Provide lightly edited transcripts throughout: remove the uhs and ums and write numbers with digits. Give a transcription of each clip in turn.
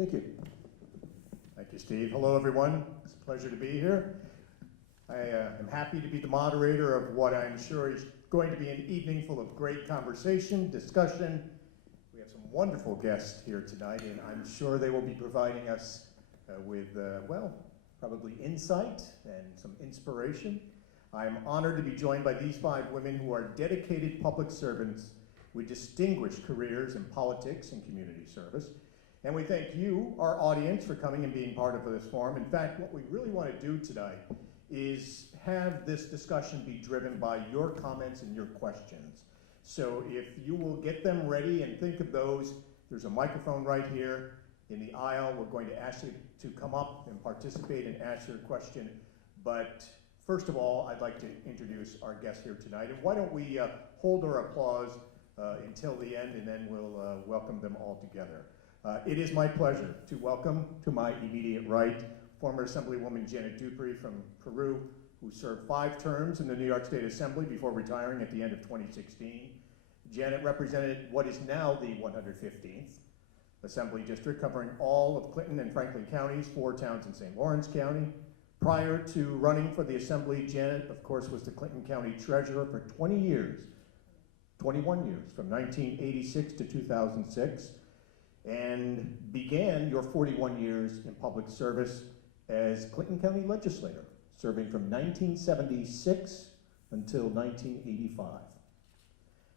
Thank you. Thank you, Steve. Hello, everyone. It's a pleasure to be here. I am happy to be the moderator of what I'm sure is going to be an evening full of great conversation, discussion. We have some wonderful guests here tonight, and I'm sure they will be providing us with, well, probably insight and some inspiration. I'm honored to be joined by these 5 women who are dedicated public servants with distinguished careers in politics and community service. And we thank you, our audience, for coming and being part of this forum. In fact, what we really want to do tonight is have this discussion be driven by your comments and your questions. So if you will get them ready and think of those, there's a microphone right here in the aisle. We're going to ask you to come up and participate and ask your question. But first of all, I'd like to introduce our guests here tonight. And why don't we hold our applause until the end, and then we'll welcome them all together. It is my pleasure to welcome to my immediate right former Assemblywoman Janet Duprey from Peru, who served 5 terms in the New York State Assembly before retiring at the end of 2016. Janet represented what is now the 115th Assembly District, covering all of Clinton and Franklin counties, 4 towns in St. Lawrence County. Prior to running for the Assembly, Janet, of course, was the Clinton County Treasurer for 21 years, from 1986 to 2006. And began your 41 years in public service as Clinton County Legislator, serving from 1976 until 1985.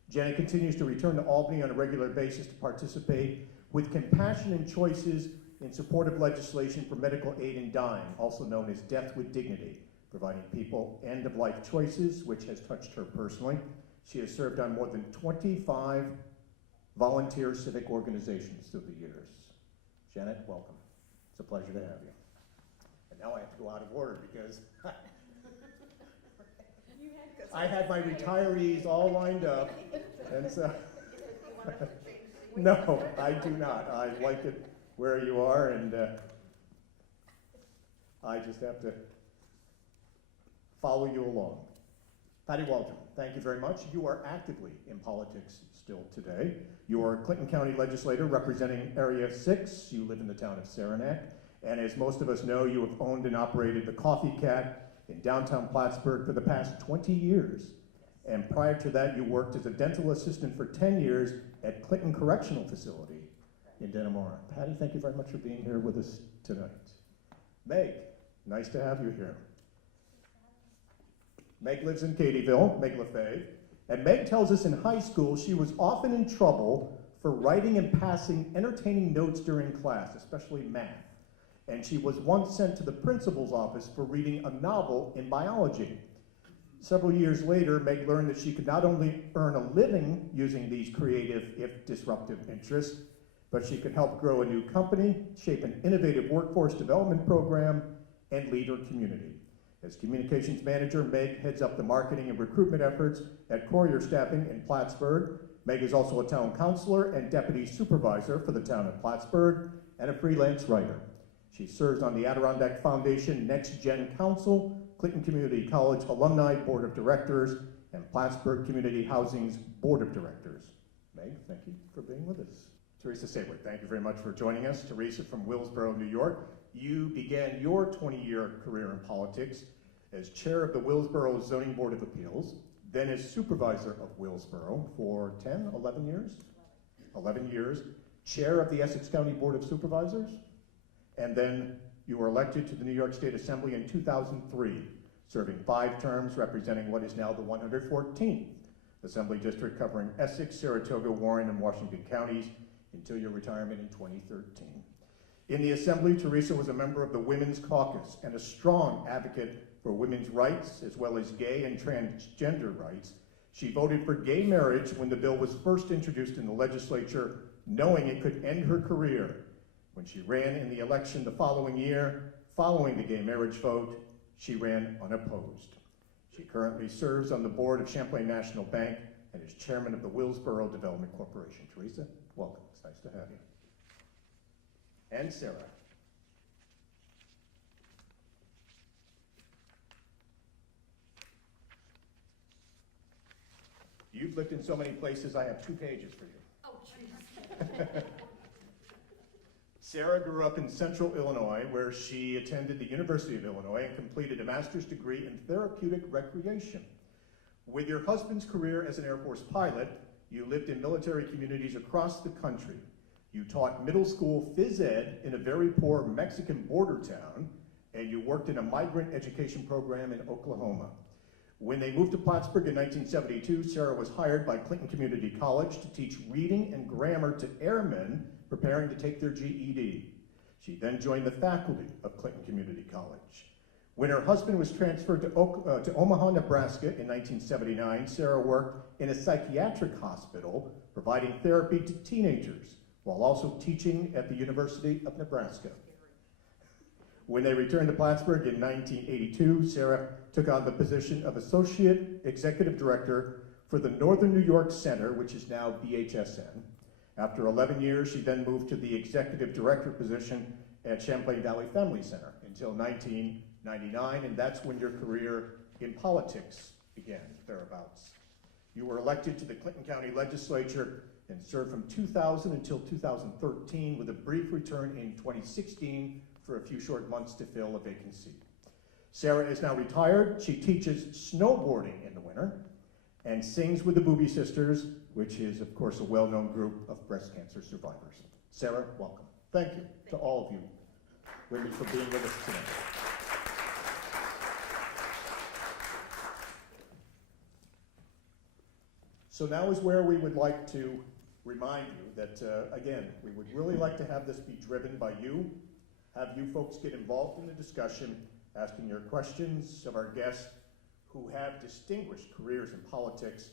Janet continues to return to Albany on a regular basis to participate with compassion and choices in support of legislation for medical aid and dying, also known as Death with Dignity, providing people end-of-life choices, which has touched her personally. She has served on more than 25 volunteer civic organizations through the years. Janet, welcome. It's a pleasure to have you. And now I have to go out of order because I had my retirees all lined up, and so no, I do not. I like it where you are, and I just have to follow you along. Patty Waldron, thank you very much. You are actively in politics still today. You are a Clinton County Legislator representing Area 6. You live in the town of Saranac. And as most of us know, you have owned and operated the Coffee Cat in downtown Plattsburgh for the past 20 years. And prior to that, you worked as a dental assistant for 10 years at Clinton Correctional Facility in Dannemora. Patty, thank you very much for being here with us tonight. Meg, nice to have you here. Meg lives in Katyville, Meg LeFevre, and Meg tells us in high school she was often in trouble for writing and passing entertaining notes during class, especially math. And she was once sent to the principal's office for reading a novel in biology. Several years later, Meg learned that she could not only earn a living using these creative, if disruptive, interests, but she could help grow a new company, shape an innovative workforce development program, and lead her community. As communications manager, Meg heads up the marketing and recruitment efforts at Courier Staffing in Plattsburgh. Meg is also a town councilor and deputy supervisor for the town of Plattsburgh and a freelance writer. She serves on the Adirondack Foundation Next Gen Council, Clinton Community College Alumni Board of Directors, and Plattsburgh Community Housing's Board of Directors. Meg, thank you for being with us. Teresa Sayward, thank you very much for joining us. Teresa from Willsboro, New York. You began your 20-year career in politics as chair of the Willsboro Zoning Board of Appeals, then as supervisor of Willsboro for 10, 11 years? 11 years, chair of the Essex County Board of Supervisors, and then you were elected to the New York State Assembly in 2003, serving 5 terms representing what is now the 114th Assembly District, covering Essex, Saratoga, Warren, and Washington counties until your retirement in 2013. In the Assembly, Teresa was a member of the Women's Caucus and a strong advocate for women's rights, as well as gay and transgender rights. She voted for gay marriage when the bill was first introduced in the legislature, knowing it could end her career. When she ran in the election the following year, following the gay marriage vote, she ran unopposed. She currently serves on the board of Champlain National Bank and is chairman of the Willsboro Development Corporation. Teresa, welcome. It's nice to have you. And Sara. You've lived in so many places, I have 2 pages for you. Oh, jeez. Sara grew up in central Illinois, where she attended the University of Illinois and completed a master's degree in therapeutic recreation. With your husband's career as an Air Force pilot, you lived in military communities across the country. You taught middle school phys ed in a very poor Mexican border town, and you worked in a migrant education program in Oklahoma. When they moved to Plattsburgh in 1972, Sara was hired by Clinton Community College to teach reading and grammar to airmen preparing to take their GED. She then joined the faculty of Clinton Community College. When her husband was transferred to Omaha, Nebraska in 1979, Sara worked in a psychiatric hospital providing therapy to teenagers while also teaching at the University of Nebraska. When they returned to Plattsburgh in 1982, Sara took on the position of Associate Executive Director for the Northern New York Center, which is now BHSN. After 11 years, she then moved to the Executive Director position at Champlain Valley Family Center until 1999, and that's when your career in politics began, thereabouts. You were elected to the Clinton County Legislature and served from 2000 until 2013, with a brief return in 2016 for a few short months to fill a vacancy. Sara is now retired. She teaches snowboarding in the winter and sings with the Boobie Sisters, which is, of course, a well-known group of breast cancer survivors. Sara, welcome. Thank you to all of you women for being with us today. So now is where we would like to remind you that, again, we would really like to have this be driven by you, have you folks get involved in the discussion, asking your questions of our guests who have distinguished careers in politics,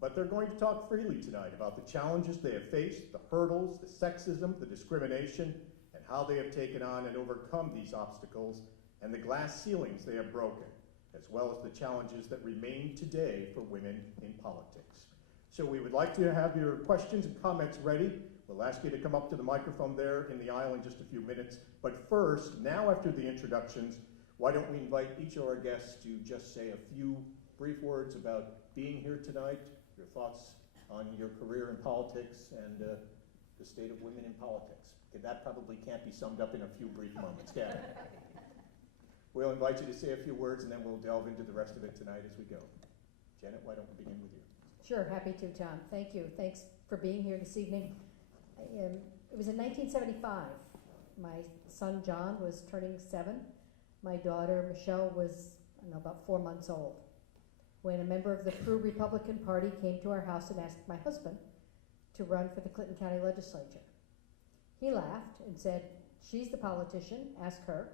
but they're going to talk freely tonight about the challenges they have faced, the hurdles, the sexism, the discrimination, and how they have taken on and overcome these obstacles, and the glass ceilings they have broken, as well as the challenges that remain today for women in politics. So we would like to have your questions and comments ready. We'll ask you to come up to the microphone there in the aisle in just a few minutes. But first, now after the introductions, why don't we invite each of our guests to just say a few brief words about being here tonight, your thoughts on your career in politics, and the state of women in politics. Okay, that probably can't be summed up in a few brief moments, can it? We'll invite you to say a few words, and then we'll delve into the rest of it tonight as we go. Janet, why don't we begin with you? Sure, happy to, Tom. Thank you. Thanks for being here this evening. It was in 1975. My son John was turning 7. My daughter Michelle was about 4 months old when a member of the Peru Republican Party came to our house and asked my husband to run for the Clinton County Legislature. He laughed and said, "She's the politician, ask her."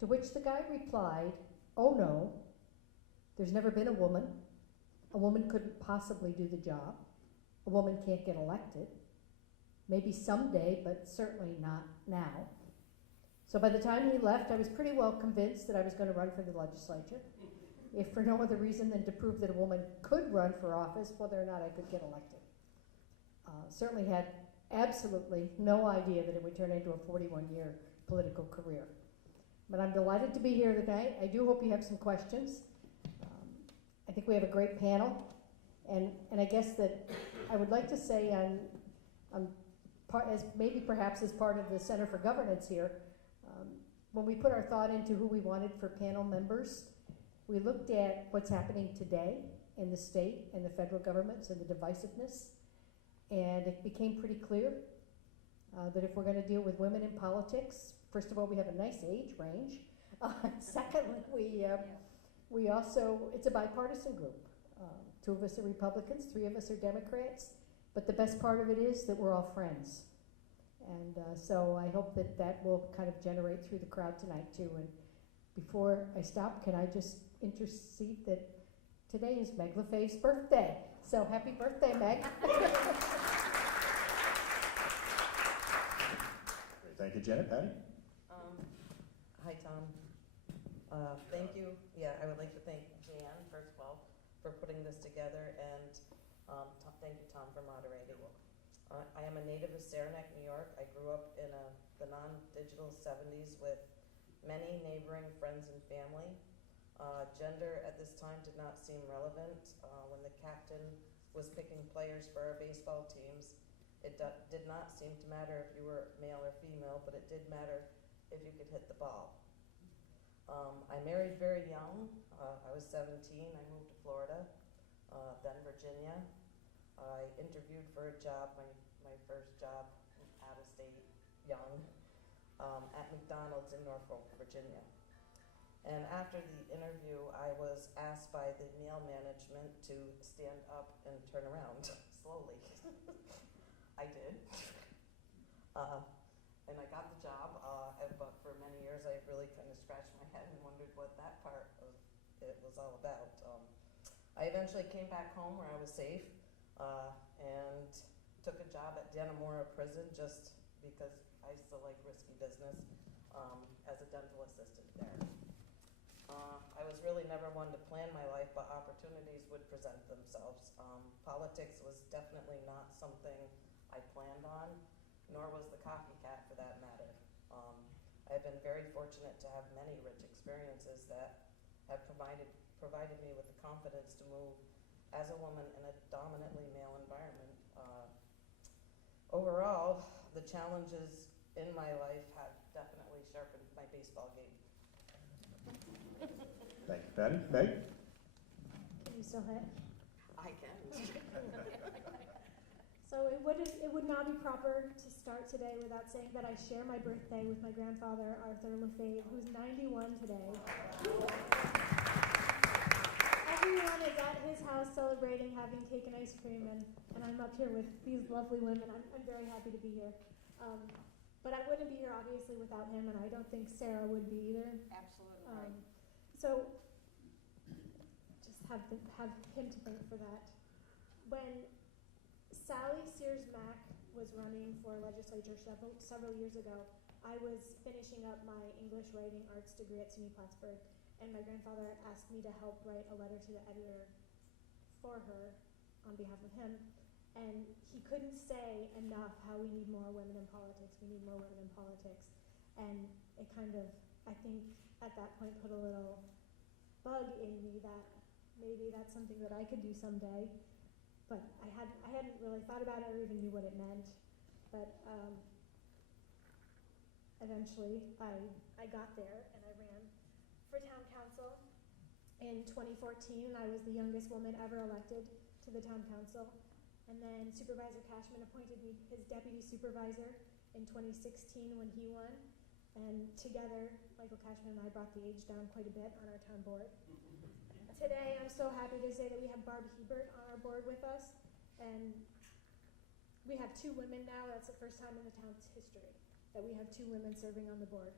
To which the guy replied, "Oh no, there's never been a woman. A woman couldn't possibly do the job. A woman can't get elected. Maybe someday, but certainly not now." So by the time he left, I was pretty well convinced that I was going to run for the legislature, if for no other reason than to prove that a woman could run for office, whether or not I could get elected. Certainly had absolutely no idea that it would turn into a 41-year political career. But I'm delighted to be here tonight. I do hope you have some questions. I think we have a great panel, and I guess that I would like to say perhaps as part of the Center for Governance here, when we put our thought into who we wanted for panel members, we looked at what's happening today in the state and the federal governments and the divisiveness, and it became pretty clear that if we're going to deal with women in politics, first of all, we have a nice age range. Secondly, we also, it's a bipartisan group. 2 of us are Republicans, 3 of us are Democrats, but the best part of it is that we're all friends. And so I hope that that will kind of generate through the crowd tonight too. And before I stop, can I just intercede that today is Meg LeFevre's birthday. So happy birthday, Meg. Thank you, Janet. Patty? Hi, Tom. Thank you. Yeah, I would like to thank Jan, first of all, for putting this together, and thank you, Tom, for moderating. I am a native of Saranac, New York. I grew up in the non-digital 70s with many neighboring friends and family. Gender at this time did not seem relevant. When the captain was picking players for our baseball teams, It did not seem to matter if you were male or female, but it did matter if you could hit the ball. I married very young. I was 17. I moved to Florida, then Virginia. I interviewed for a job, my first job out of state, young, at McDonald's in Norfolk, Virginia. And after the interview, I was asked by the male management to stand up and turn around slowly. I did. And I got the job, but for many years I really kind of scratched my head and wondered what that part of it was all about. I eventually came back home where I was safe and took a job at Dannemora Prison just because I still like risky business as a dental assistant there. I was really never one to plan my life, but opportunities would present themselves. Politics was definitely not something I planned on, nor was the copycat for that matter. I've been very fortunate to have many rich experiences that have provided me with the confidence to move as a woman in a dominantly male environment. Overall, the challenges in my life have definitely sharpened my baseball game. Thank you, Patty. Meg? Can you still hit? I can. So it would not be proper to start today without saying that I share my birthday with my grandfather, Arthur LeFevre, who's 91 today. Everyone is at his house celebrating, having cake and ice cream, and I'm up here with these lovely women. I'm very happy to be here. But I wouldn't be here, obviously, without him, and I don't think Sara would be either. Absolutely right. So just have him to thank for that. When Sally Sears Mack was running for legislature several years ago, I was finishing up my English writing arts degree at SUNY Plattsburgh, and my grandfather asked me to help write a letter to the editor for her on behalf of him. And he couldn't say enough how we need more women in politics. We need more women in politics. And it kind of, I think, at that point put a little bug in me that maybe that's something that I could do someday. But I hadn't really thought about it or even knew what it meant. But eventually I got there and I ran for town council. In 2014, I was the youngest woman ever elected to the town council. And then Supervisor Cashman appointed me his deputy supervisor in 2016 when he won. And together, Michael Cashman and I brought the age down quite a bit on our town board. Today, I'm so happy to say that we have Barb Hebert on our board with us. And we have 2 women now. That's the first time in the town's history that we have 2 women serving on the board.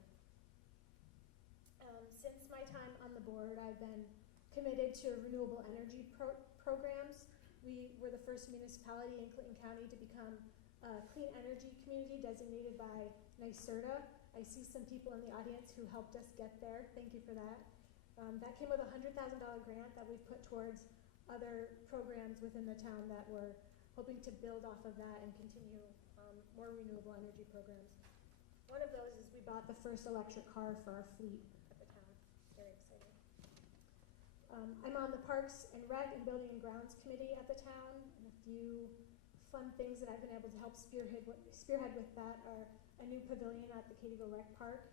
Since my time on the board, I've been committed to renewable energy programs. We were the first municipality in Clinton County to become a clean energy community designated by NYSERDA. I see some people in the audience who helped us get there. Thank you for that. That came with a $100,000 grant that we've put towards other programs within the town that we're hoping to build off of that and continue more renewable energy programs. One of those is we bought the first electric car for our fleet at the town. Very exciting. I'm on the Parks and Rec and Building and Grounds Committee at the town, and a few fun things that I've been able to help spearhead with that are a new pavilion at the Katyville Rec Park,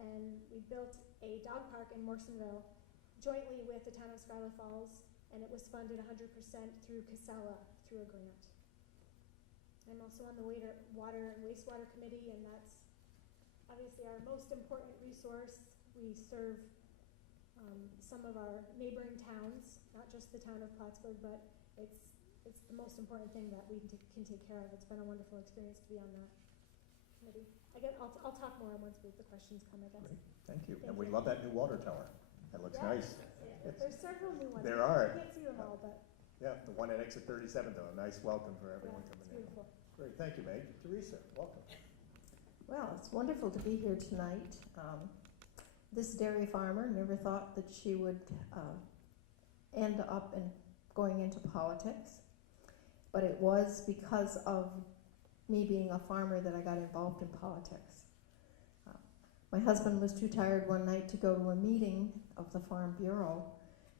and we built a dog park in Morrisonville jointly with the town of Schuyler Falls, and it was funded 100% through Casella through a grant. I'm also on the Water and Wastewater Committee, and that's obviously our most important resource. We serve some of our neighboring towns, not just the town of Plattsburgh, but it's the most important thing that we can take care of. It's been a wonderful experience to be on that committee. I'll talk more once the questions come, I guess. Great. Thank you. Thank And we you. love that new water tower. That looks nice. Yeah. There's several new ones. There are. I can't see them all, but Yeah, the one at exit 37 though, a nice welcome for everyone yeah, coming it's in. beautiful. Great, thank you, Meg. Teresa, welcome. Well, it's wonderful to be here tonight. This dairy farmer never thought that she would end up in going into politics, but it was because of me being a farmer that I got involved in politics. My husband was too tired one night to go to a meeting of the Farm Bureau,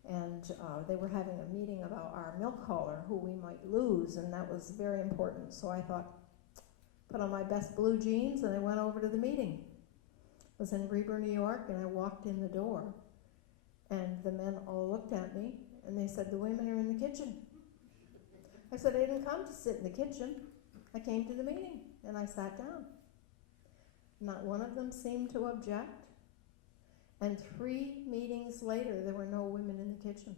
and they were having a meeting about our milk hauler, who we might lose, and that was very important. So I thought, put on my best blue jeans, and I went over to the meeting. I was in Reber, New York, and I walked in the door, and the men all looked at me, and they said, "The women are in the kitchen." I said, "I didn't come to sit in the kitchen. I came to the meeting," and I sat down. Not one of them seemed to object, and 3 meetings later, there were no women in the kitchen.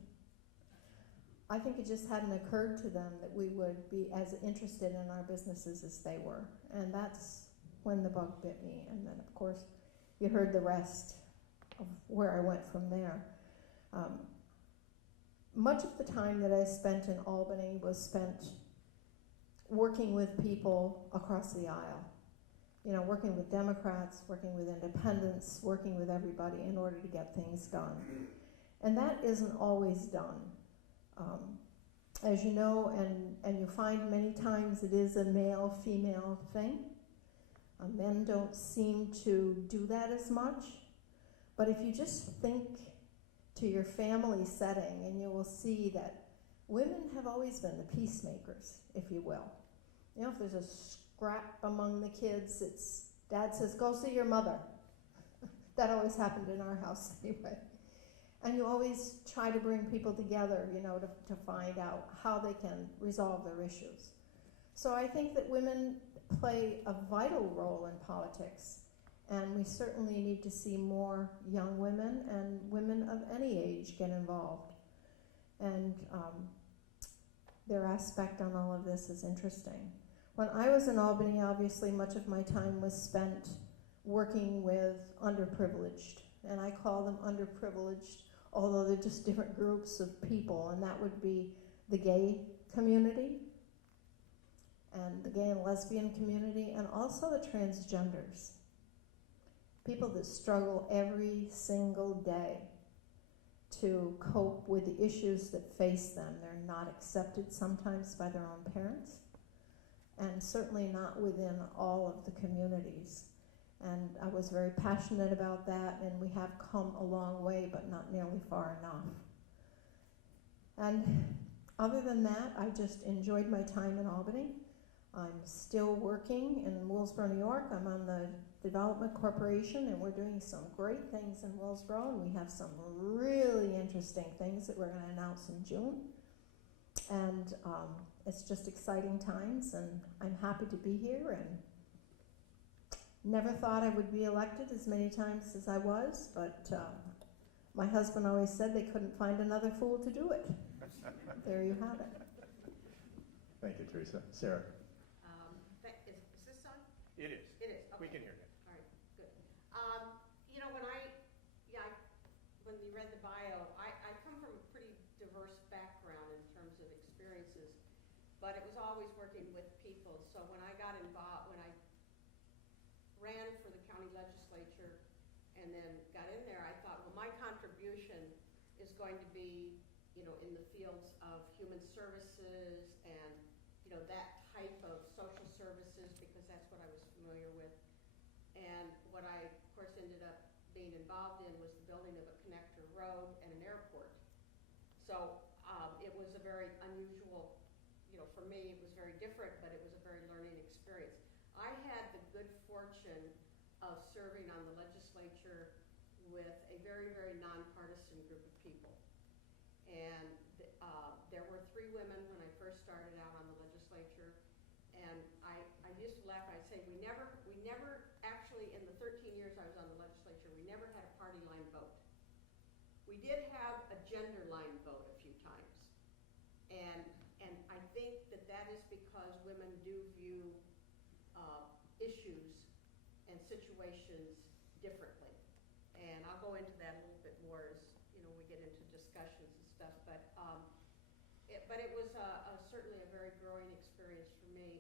I think it just hadn't occurred to them that we would be as interested in our businesses as they were, and that's when the bug bit me. And then, of course, you heard the rest of where I went from there. Much of the time that I spent in Albany was spent working with people across the aisle. You know, working with Democrats, working with independents, working with everybody in order to get things done. And that isn't always done. As you know, and you find many times it is a male-female thing. Men don't seem to do that as much. But if you just think to your family setting, and you will see that women have always been the peacemakers, if you will. You know, if there's a scrap among the kids, it's dad says, "Go see your mother." That always happened in our house anyway. And you always try to bring people together, you know, to find out how they can resolve their issues. So I think that women play a vital role in politics, and we certainly need to see more young women and women of any age get involved. And their aspect on all of this is interesting. When I was in Albany, obviously much of my time was spent working with underprivileged, and I call them underprivileged, although they're just different groups of people, and that would be the gay community, and the gay and lesbian community, and also the transgenders. People that struggle every single day to cope with the issues that face them. They're not accepted sometimes by their own parents, and certainly not within all of the communities. And I was very passionate about that, and we have come a long way, but not nearly far enough. And other than that, I just enjoyed my time in Albany. I'm still working in Willsboro, New York. I'm on the Development Corporation, and we're doing some great things in Willsboro, and we have some really interesting things that we're going to announce in June. And it's just exciting times, and I'm happy to be here, and never thought I would be elected as many times as I was, but my husband always said they couldn't find another fool to do it. There you have it. Thank you, Teresa. Sara. Is this on? It is. It is. Okay. We can hear you. All right, good. You know, when you read the bio, I come from a pretty diverse background in terms of experiences, but it was always working with people. So when I got involved, when I ran for the county legislature and then got in there, I thought, well, my contribution is going to be, you know, in the fields of human services and, you know, that type of social services, because that's what I was familiar with. And what I, of course, ended up being involved in was the building of a connector road and an airport. So it was a very unusual, you know, for me, it was very different, but it was a very learning experience. I had the good fortune of serving on the legislature with a very, very nonpartisan group of people. And there were 3 women when I first started out on the legislature, and I used to laugh. I'd say we never actually, in the 13 years I was on the legislature, we never had a party line vote. We did have a gender line vote a few times, and I think that is because women do view issues and situations differently. And I'll go into that a little bit more as, you know, we get into discussions and stuff, but it was certainly a very growing experience for me.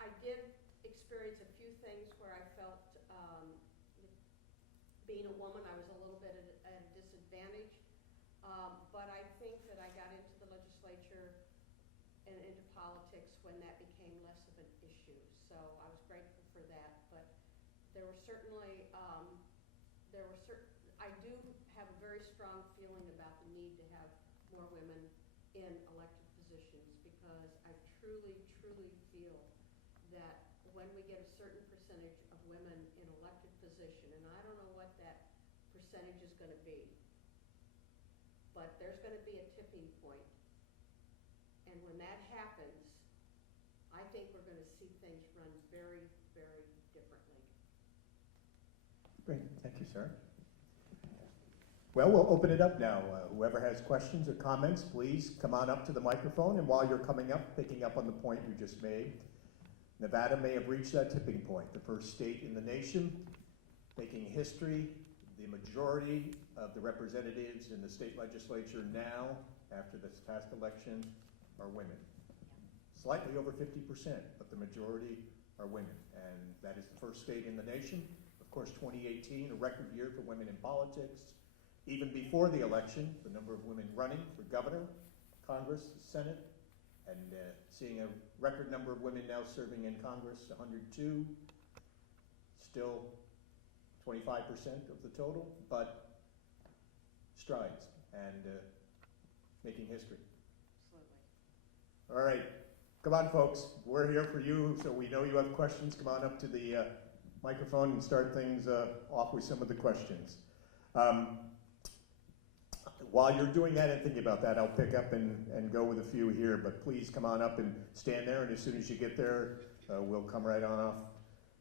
I did experience a few things where I felt, being a woman, I was a little bit at a disadvantage, but I think that I got into the legislature and into politics when that became less of an issue. So I was grateful for that, but there were certainly, I do have a very strong feeling about the need to have more women in elected positions, because I truly, truly feel when we get a certain percentage of women in elected position, and I don't know what that percentage is gonna be, but there's gonna be a tipping point. And when that happens, I think we're gonna see things run very, very differently. Great, thank you, Sarah. Well, we'll open it up now. Whoever has questions or comments, please come on up to the microphone. And while you're coming up, picking up on the point you just made, Nevada may have reached that tipping point, the first state in the nation, making history. The majority of the representatives in the state legislature now, after this past election, are women. Slightly over 50%, but the majority are women. And that is the first state in the nation. Of course, 2018, a record year for women in politics. Even before the election, the number of women running for governor, Congress, Senate, and seeing a record number of women now serving in Congress, 102, still 25% of the total, but strides and making history. Absolutely. All right, come on folks, we're here for you, so we know you have questions. Come on up to the microphone and start things off with some of the questions. While you're doing that and thinking about that, I'll pick up and go with a few here, but please come on up and stand there, and as soon as you get there, we'll come right on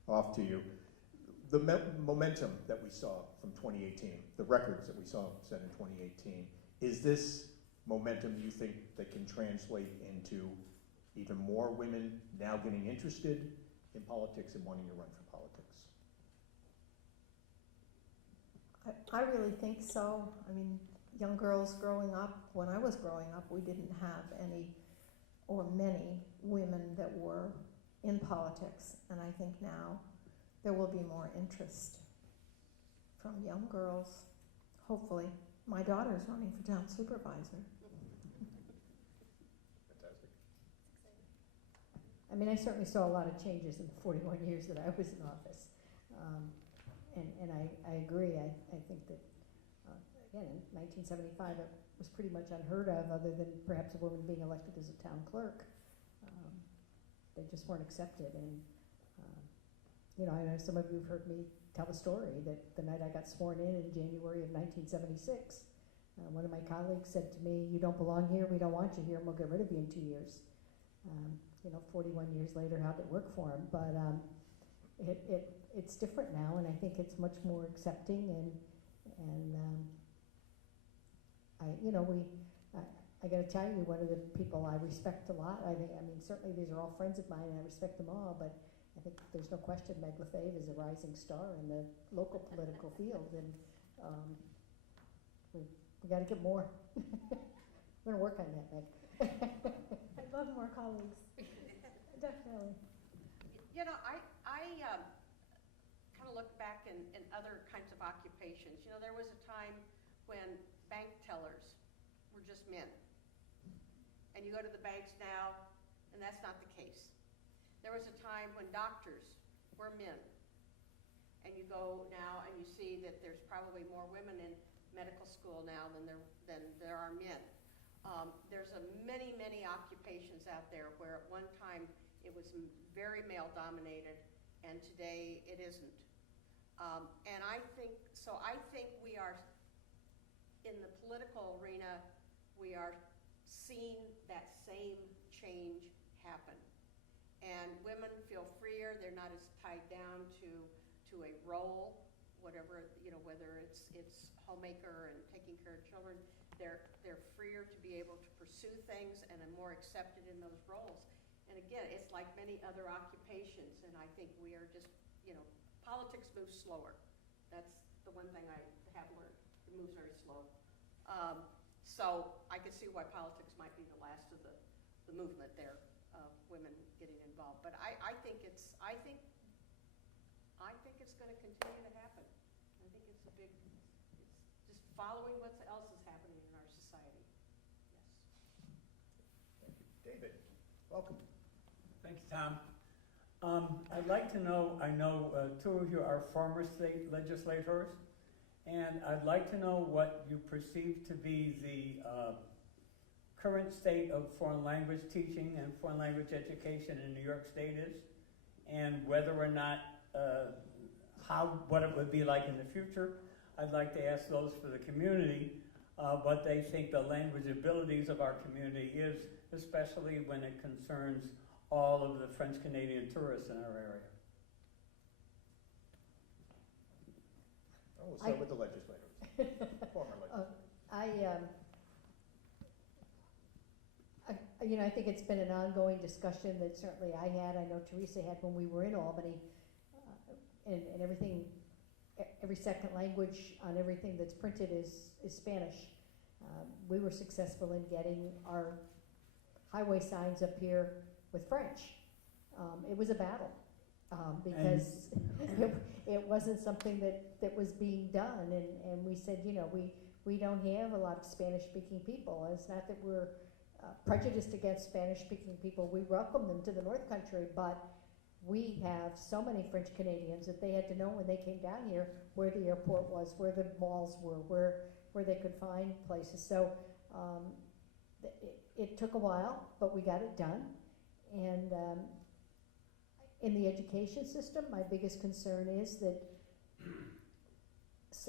off to you. The momentum that we saw from 2018, the records that we saw set in 2018, is this momentum you think that can translate into even more women now getting interested in politics and wanting to run for politics? I really think so. I mean, young girls growing up, when I was growing up, we didn't have any or many women that were in politics, and I think now there will be more interest from young girls. Hopefully. My daughter's running for town supervisor. Fantastic. I mean, I certainly saw a lot of changes in the 41 years that I was in office. And I agree. I think that, again, in 1975, it was pretty much unheard of, other than perhaps a woman being elected as a town clerk. They just weren't accepted. And, you know, I know some of you have heard me tell the story that the night I got sworn in January of 1976, one of my colleagues said to me, "You don't belong here, we don't want you here, and we'll get rid of you in 2 years." You know, 41 years later, how'd it work for him? But it's different now, and I think it's much more accepting, and I got to tell you, one of the people I respect a lot, I mean, certainly these are all friends of mine, and I respect them all, but I think there's no question Meg LeFevre is a rising star in the local political field, and we got to get more. We're going to work on that, Meg. I'd love more colleagues. Definitely. You know, I kind of look back in other kinds of occupations. You know, there was a time when bank tellers were just men. And you go to the banks now, and that's not the case. There was a time when doctors were men. And you go now and you see that there's probably more women in medical school now than there are men. There's many, many occupations out there where at one time it was very male dominated, and today it isn't. And I think we are, in the political arena, we are seeing that same change happen. And women feel freer, they're not as tied down to a role, whatever, you know, whether it's homemaker and taking care of children, they're freer to be able to pursue things and are more accepted in those roles. And again, it's like many other occupations, and I think we are just, you know, politics moves slower. That's the one thing I have learned. It moves very slow. So I can see why politics might be the last of the movement there, women getting involved. But I think it's going to continue to happen. I think it's just following what else is happening in our society. Yes. Thank you. David, welcome. Thank you, Tom. I'd like to know, I know two of you are former state legislators, and I'd like to know what you perceive to be the current state of foreign language teaching and foreign language education in New York State is, and whether or not, what it would be like in the future. I'd like to ask those for the community what they think the language abilities of our community is, especially when it concerns all of the French Canadian tourists in our area. Oh, we'll start with the legislators. Former legislators. I think it's been an ongoing discussion that certainly I had, I know Teresa had when we were in Albany, and everything, every second language on everything that's printed is Spanish. We were successful in getting our highway signs up here with French. It was a battle, because it wasn't something that was being done, and we said, we don't have a lot of Spanish-speaking people. It's not that we're prejudiced against Spanish-speaking people. We welcome them to the North Country, but we have so many French Canadians that they had to know when they came down here where the airport was, where the malls were, where they could find places. So it took a while, but we got it done. And in the education system, my biggest concern is that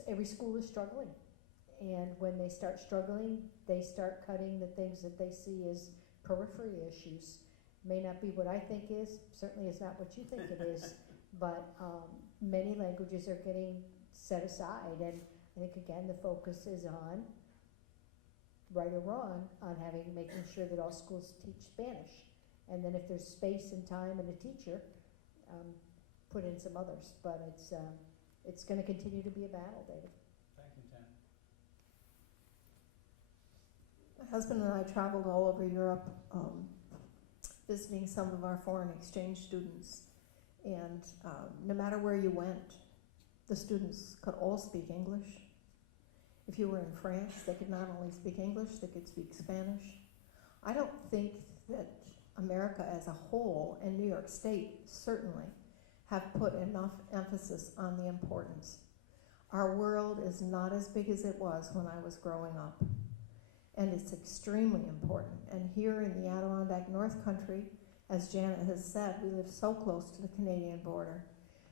every school is struggling. And when they start struggling, they start cutting the things that they see as periphery issues. May not be what I think is, certainly is not what you think it is, but many languages are getting set aside, and I think again the focus is on, right or wrong, on making sure that all schools teach Spanish, and then if there's space and time and a teacher, put in some others, but it's going to continue to be a battle, David. Thank you, Jen. My husband and I traveled all over Europe, visiting some of our foreign exchange students, and no matter where you went, the students could all speak English. If you were in France, they could not only speak English, they could speak Spanish. I don't think that America as a whole, and New York State certainly, have put enough emphasis on the importance. Our world is not as big as it was when I was growing up. And it's extremely important. And here in the Adirondack North Country, as Janet has said, we live so close to the Canadian border.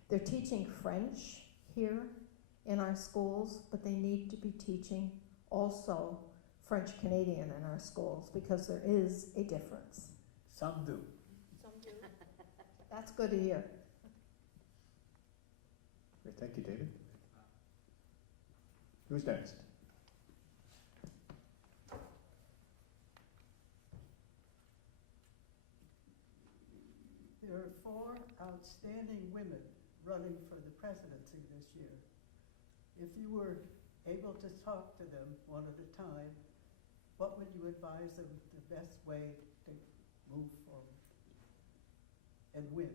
They're teaching French here in our schools, but they need to be teaching also French Canadian in our schools, because there is a difference. Some do. Some do. That's good to hear. Great, thank you, David. Who's next? There are 4 outstanding women running for the presidency this year. If you were able to talk to them one at a time, what would you advise them the best way to move forward and win?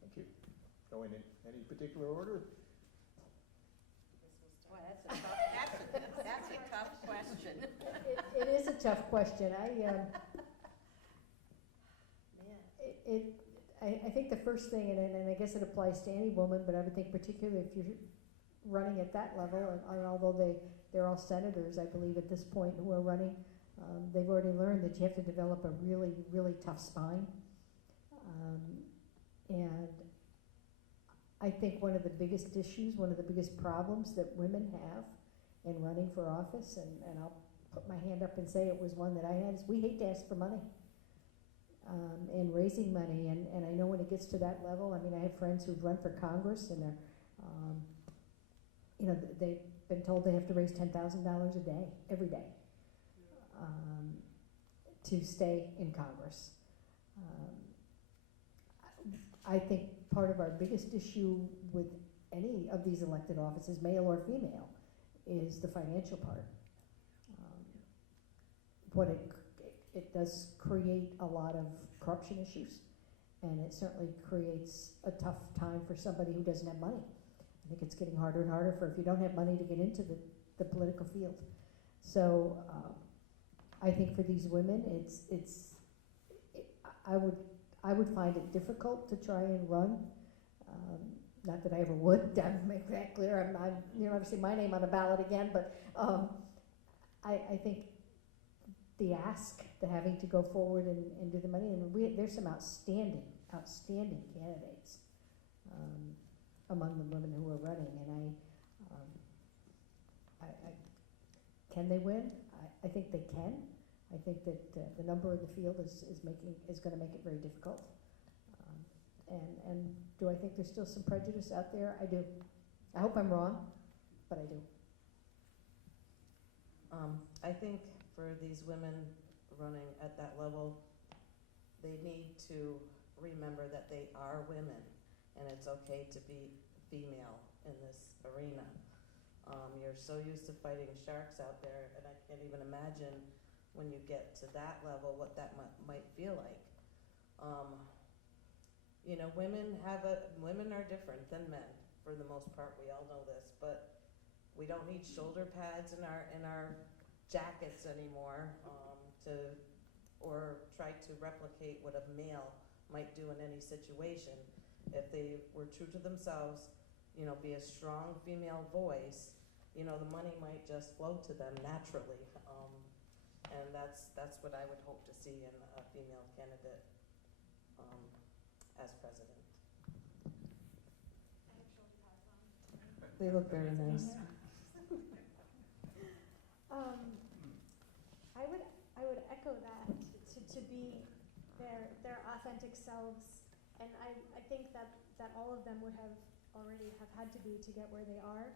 Thank you. Going in any particular order? Boy, that's a tough question. It is a tough question. I think the first thing, and I guess it applies to any woman, but I would think particularly if you're running at that level, and although they're all senators, I believe at this point who are running, they've already learned that you have to develop a really, really tough spine. And I think one of the biggest issues, one of the biggest problems that women have in running for office, and I'll put my hand up and say it was one that I had, is we hate to ask for money. And raising money, and I know when it gets to that level, I mean, I have friends who've run for Congress, and they're, they've been told they have to raise $10,000 a day, every day, to stay in Congress. I think part of our biggest issue with any of these elected offices, male or female, is the financial part. What it does create a lot of corruption issues, and it certainly creates a tough time for somebody who doesn't have money. I think it's getting harder and harder for if you don't have money to get into the political field. So I think for these women, I would find it difficult to try and run. Not that I ever would, to make that clear. I'm obviously my name on the ballot again, but I think the ask, the having to go forward and do the money, and there's some outstanding candidates among the women who are running, and can they win? I think they can. I think that the number in the field is going to make it very difficult. And do I think there's still some prejudice out there? I do. I hope I'm wrong, but I do. I think for these women running at that level, they need to remember that they are women, and it's okay to be female in this arena. You're so used to fighting sharks out there, and I can't even imagine when you get to that level what that might feel like. You know, women are different than men for the most part. We all know this, but we don't need shoulder pads in our jackets anymore or try to replicate what a male might do in any situation. If they were true to themselves, you know, be a strong female voice, you know, the money might just flow to them naturally. And that's what I would hope to see in a female candidate as president. They look very nice. I would echo that to be their authentic selves, and I think that all of them would have already had to be to get where they are,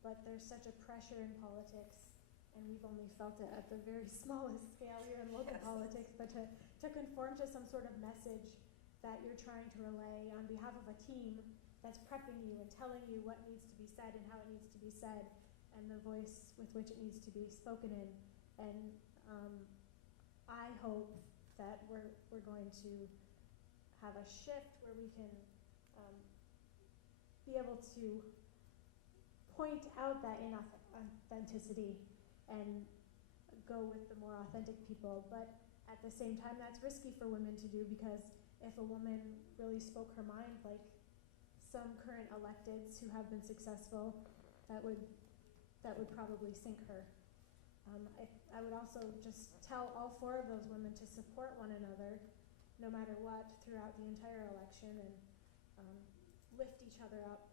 but there's such a pressure in politics, and we've only felt it at the very smallest scale here in local politics, but to conform to some sort of message that you're trying to relay on behalf of a team that's prepping you and telling you what needs to be said and how it needs to be said, and the voice with which it needs to be spoken in. And I hope that we're going to have a shift where we can be able to point out that inauthenticity and go with the more authentic people. But at the same time, that's risky for women to do, because if a woman really spoke her mind, like some current electeds who have been successful, that would probably sink her. I would also just tell all 4 of those women to support one another, no matter what, throughout the entire election, and lift each other up.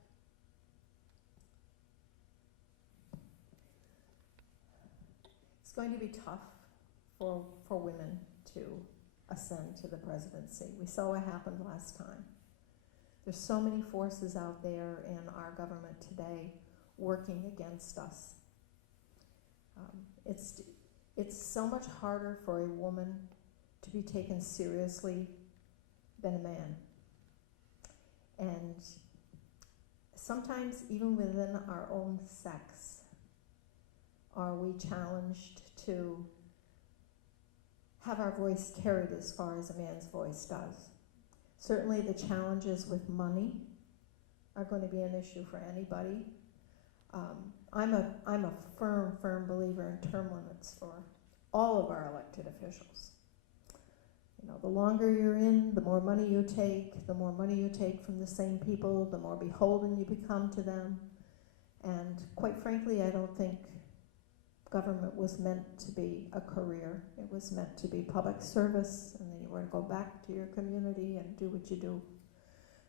It's going to be tough for women to ascend to the presidency. We saw what happened last time. There's so many forces out there in our government today working against us. It's so much harder for a woman to be taken seriously than a man. And sometimes even within our own sex, are we challenged to have our voice carried as far as a man's voice does. Certainly the challenges with money are going to be an issue for anybody. I'm a firm believer in term limits for all of our elected officials. You know, the longer you're in, the more money you take, from the same people, the more beholden you become to them. And quite frankly, I don't think government was meant to be a career. It was meant to be public service, and then you were to go back to your community and do what you do.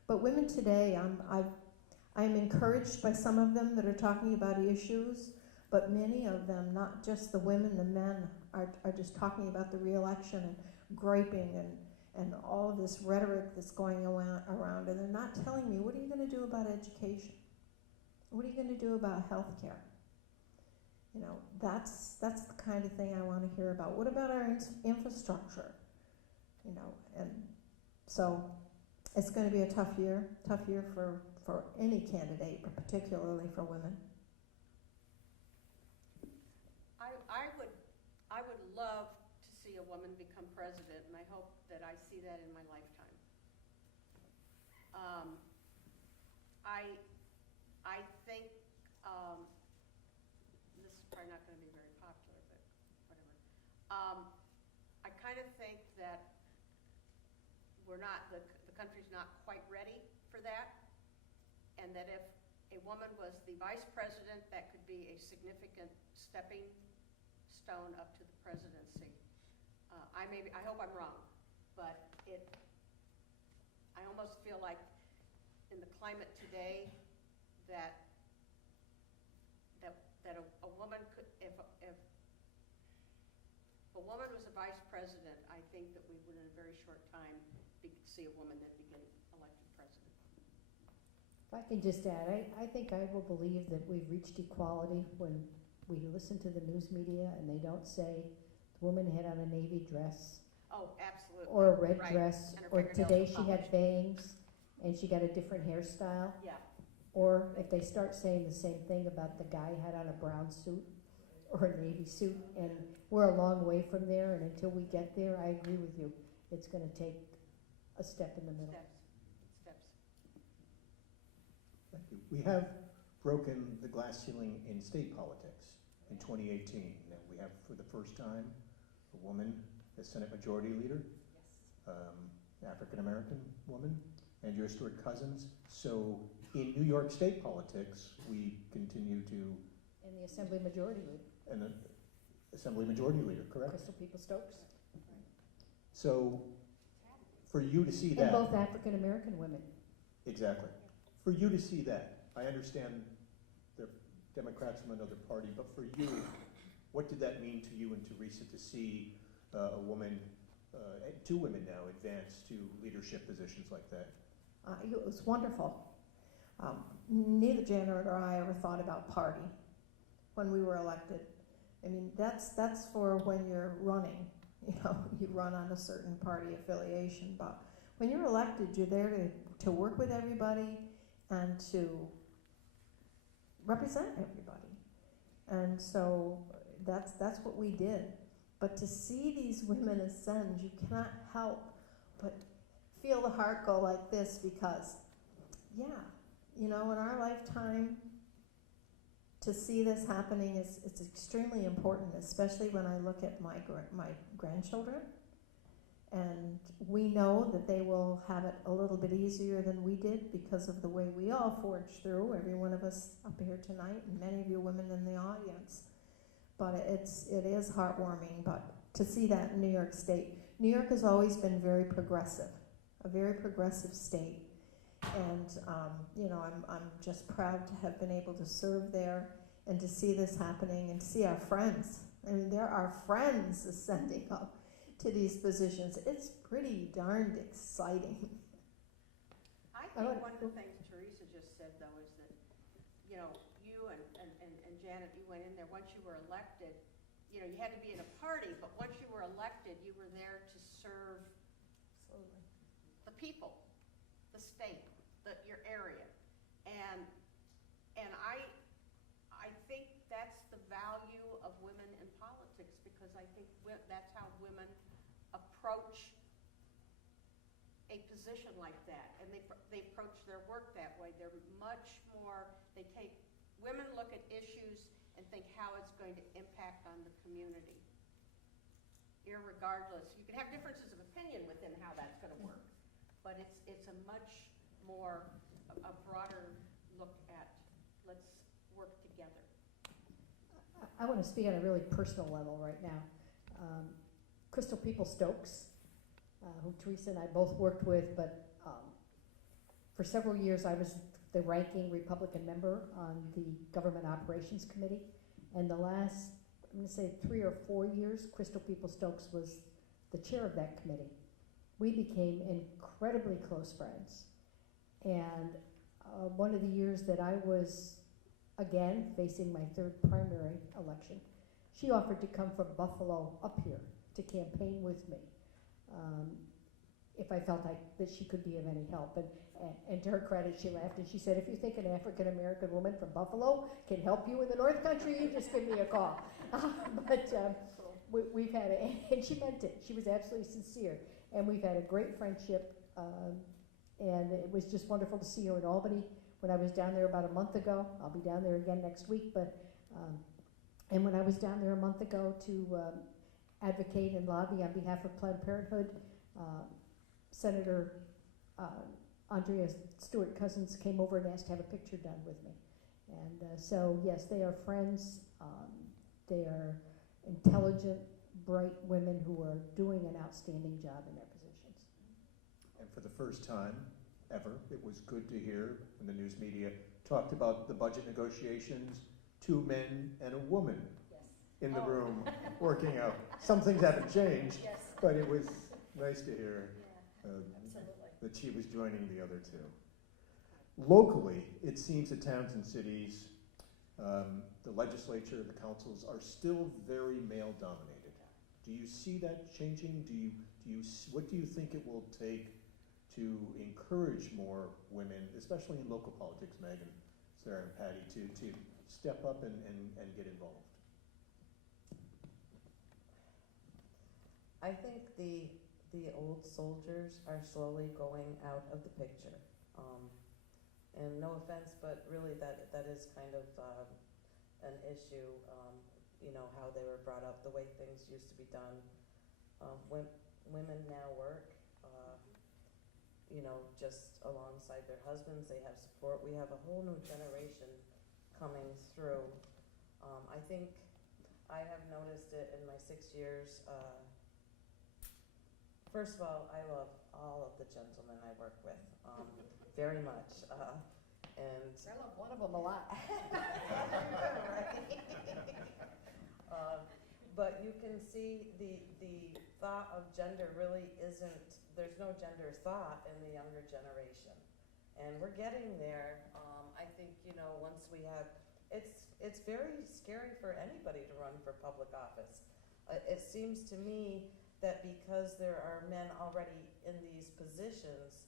But women today, I'm encouraged by some of them that are talking about issues, but many of them, not just the women, the men, are just talking about the re-election and griping and all of this rhetoric that's going around, and they're not telling me, what are you going to do about education? What are you going to do about health care? You know, that's the kind of thing I want to hear about. What about our infrastructure? You know, and so it's going to be a tough year for any candidate, but particularly for women. I would love to see a woman become president, and I hope that I see that in my lifetime. I think this is probably not going to be very popular, but whatever. I kind of think that the country's not quite ready for that, and that if a woman was the vice president, that could be a significant stepping stone up to the presidency. I hope I'm wrong, but I almost feel like in the climate today that a woman could, if a woman was a vice president, I think that we would in a very short time see a woman that became elected president. If I can just add, I think I will believe that we've reached equality when we listen to the news media and they don't say the woman had on a navy dress Oh, absolutely. or a red Right. dress, And her or fingernails today were she had polished. bangs and she got a different hairstyle. Yeah. Or if they start saying the same thing about the guy had on a brown suit or a navy suit, and we're a long way from there, and until we get there, I agree with you, it's gonna take a step in the middle. Steps. Thank you. We have broken the glass ceiling in state politics in 2018. And we have, for the first time, a woman as Senate Majority Leader, African-American woman, and your Stewart Cousins. So in New York State politics, we continue to, And the Assembly Majority Leader, and the Assembly Majority Leader, correct? Crystal Peoples-Stokes, So for you to see and that, both African-American women. exactly, for you to see that, I understand they're Democrats from another party, but for you, what did that mean to you and Teresa to see a woman, two women now, advance to leadership positions like that? It was wonderful. Neither Janet or I ever thought about party when we were elected. I mean, that's for when you're running. You know, you run on a certain party affiliation. But when you're elected, you're there to work with everybody and to represent everybody. And so that's what we did. But to see these women ascend, you cannot help but feel the heart go like this, because, yeah, you know, in our lifetime, to see this happening it's extremely important, especially when I look at my grandchildren. And we know that they will have it a little bit easier than we did because of the way we all forged through, every one of us up here tonight, and many of you women in the audience. But it is heartwarming. But to see that in New York State, New York has always been very progressive, a very progressive state. And you know, I'm just proud to have been able to serve there and to see this happening and to see our friends. I mean, there are friends ascending up to these positions. It's pretty darned exciting. I think one of the things Teresa just said, though, is that, you know, you and Janet, you went in there, once you were elected, you know, you had to be in a party, but once you were elected, you were there to serve the people, the state, your area. And I think that's the value of women in politics, because I think that's how women approach a position like that, and they approach their work that way. They're much more, women look at issues and think how it's going to impact on the community. Irregardless, you can have differences of opinion within how that's going to work, but it's a much more, a broader look at, let's work together. I want to speak on a really personal level right now. Crystal Peoples-Stokes, who Teresa and I both worked with, but for several years I was the ranking Republican member on the Government Operations Committee, and the last, I'm going to say 3 or 4 years, Crystal Peoples-Stokes was the chair of that committee. We became incredibly close friends, and one of the years that I was, again, facing my 3rd primary election, she offered to come from Buffalo up here to campaign with me if I felt that she could be of any help. And to her credit, she laughed and she said, if you think an African-American woman from Buffalo can help you in the North Country, you just give me a call. We've had and she meant it. She was absolutely sincere. And we've had a great friendship, and it was just wonderful to see her in Albany when I was down there about a month ago. I'll be down there again next week, and when I was down there a month ago to advocate and lobby on behalf of Planned Parenthood, Senator Andrea Stewart Cousins came over and asked to have a picture done with me. And so, yes, they are friends. They are intelligent, bright women who are doing an outstanding job in their positions. And for the first time ever, it was good to hear when the news media talked about the budget negotiations, 2 men and a woman in the room working out. Some things haven't changed, but it was nice to hear that she was joining the other 2. Locally, it seems that towns and cities, the legislature, the councils are still very male-dominated. Do you see that changing? What do you think it will take to encourage more women, especially in local politics, Megan, Sara, and Patty, to step up and get involved? I think the old soldiers are slowly going out of the picture. And no offense, but really that is kind of an issue, you know, how they were brought up, the way things used to be done. When women now work, you know, just alongside their husbands, they have support. We have a whole new generation coming through. I think I have noticed it in my 6 years. First of all, I love all of the gentlemen I work with, very much. And I love one of them a lot. But you can see the thought of gender really isn't, there's no gender thought in the younger generation. And we're getting there. I think, you know, once we have, it's very scary for anybody to run for public office. It seems to me that because there are men already in these positions,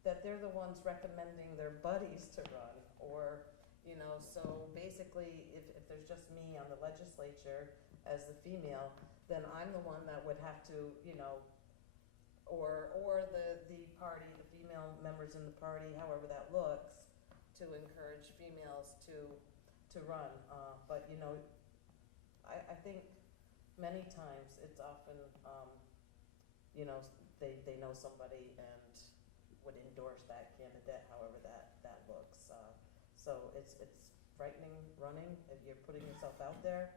that they're the ones recommending their buddies to run, or, you know, so basically if there's just me on the legislature as the female, then I'm the one that would have to, you know, or the party, the female members in the party, however that looks, to encourage females to run. But, you know, I think many times it's often, you know, they know somebody and would endorse that candidate, however that looks. So it's frightening running if you're putting yourself out there.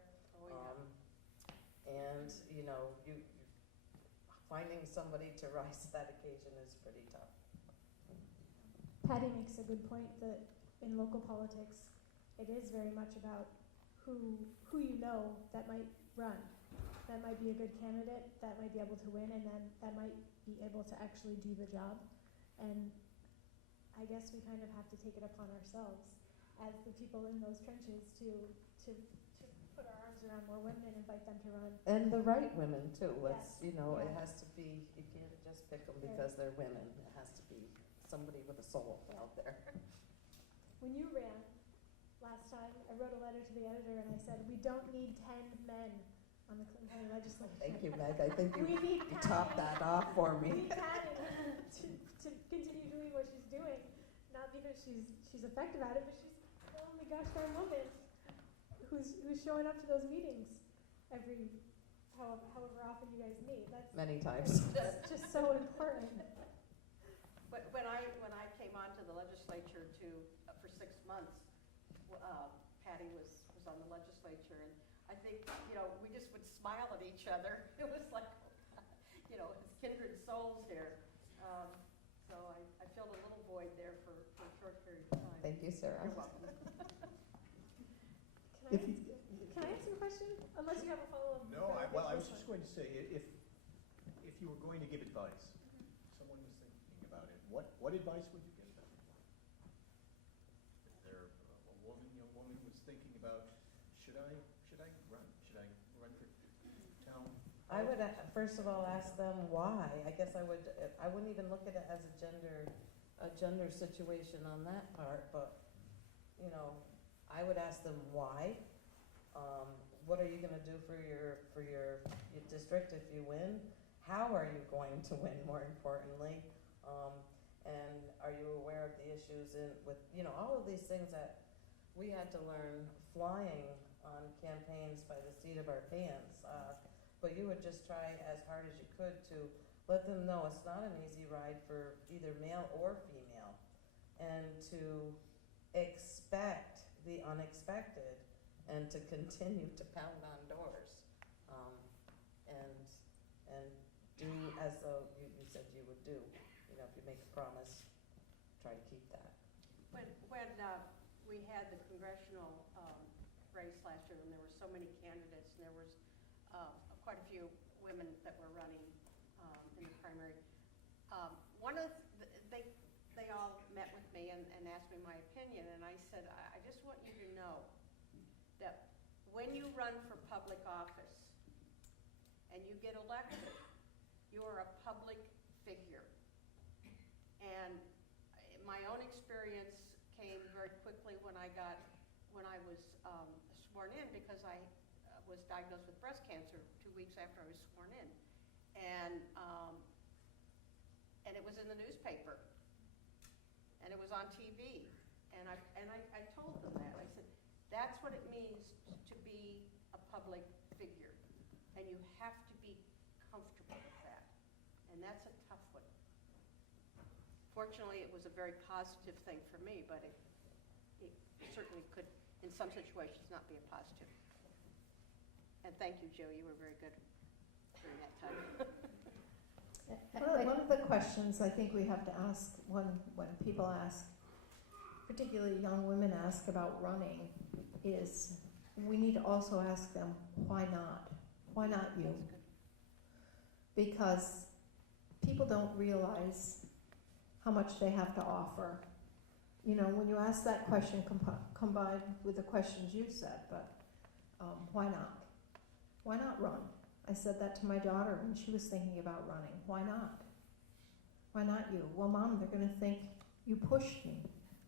And, you know, you finding somebody to rise to that occasion is pretty tough. Patty makes a good point that in local politics, it is very much about who you know that might run, that might be a good candidate, that might be able to win, and then that might be able to actually do the job. And I guess we kind of have to take it upon ourselves as the people in those trenches to put our arms around more women and invite them to run. And the right women too. Let's, Yes. you know, it Yeah. has to be, you can't just pick them because they're women. It has to be somebody with a soul out there. When you ran last time, I wrote a letter to the editor and I said, we don't need 10 men on the Clinton County Legislature. Thank you, Meg. I think We need you topped that off for We me. need Patty to continue doing what she's doing, not because she's effective at it, but she's the only gosh darn woman who's showing up to those meetings every however often you guys meet. Many times. That's just so important. But when I came onto the legislature for 6 months, Patty was on the legislature, and I think, you know, we just would smile at each other. It was like, you know, it's kindred souls here. So I filled a little void there for a short period of time. Thank you, Sara. You're welcome. Can I ask you a question? Unless you have a follow-up. No, I was just going to say, if you were going to give advice, someone was thinking about it, what advice would you give them? If they're a young woman was thinking about, should I run? Should I run for town? I would first of all ask them why. I guess I wouldn't even look at it as a gender situation on that part, but, you know, I would ask them why. What are you going to do for your district if you win? How are you going to win, more importantly? And are you aware of the issues with, you know, all of these things that we had to learn flying on campaigns by the seat of our pants. But you would just try as hard as you could to let them know it's not an easy ride for either male or female, and to expect the unexpected and to continue to pound on doors. And do as though you said you would do. You know, if you make a promise, try to keep that. When we had the congressional race last year, and there were so many candidates, and there was quite a few women that were running in the primary. One of they all met with me and asked me my opinion, and I said, I just want you to know that when you run for public office and you get elected, you are a public figure. And my own experience came very quickly when I was sworn in, because I was diagnosed with breast cancer 2 weeks after I was sworn in, and it was in the newspaper, and it was on TV, and I told them that. I said, that's what it means to be a public figure, and you have to be comfortable with that, and that's a tough one. Fortunately, it was a very positive thing for me, but it certainly could, in some situations, not be a positive. And thank you, Joe, you were very good during that time. Well, one of the questions I think we have to ask when people ask, particularly young women ask about running, is we need to also ask them, why not? Why not you? Because people don't realize how much they have to offer. You know, when you ask that question combined with the questions you said, but why not? Why not run? I said that to my daughter when she was thinking about running. Why not? Why not you? Well, Mom, they're going to think you pushed me.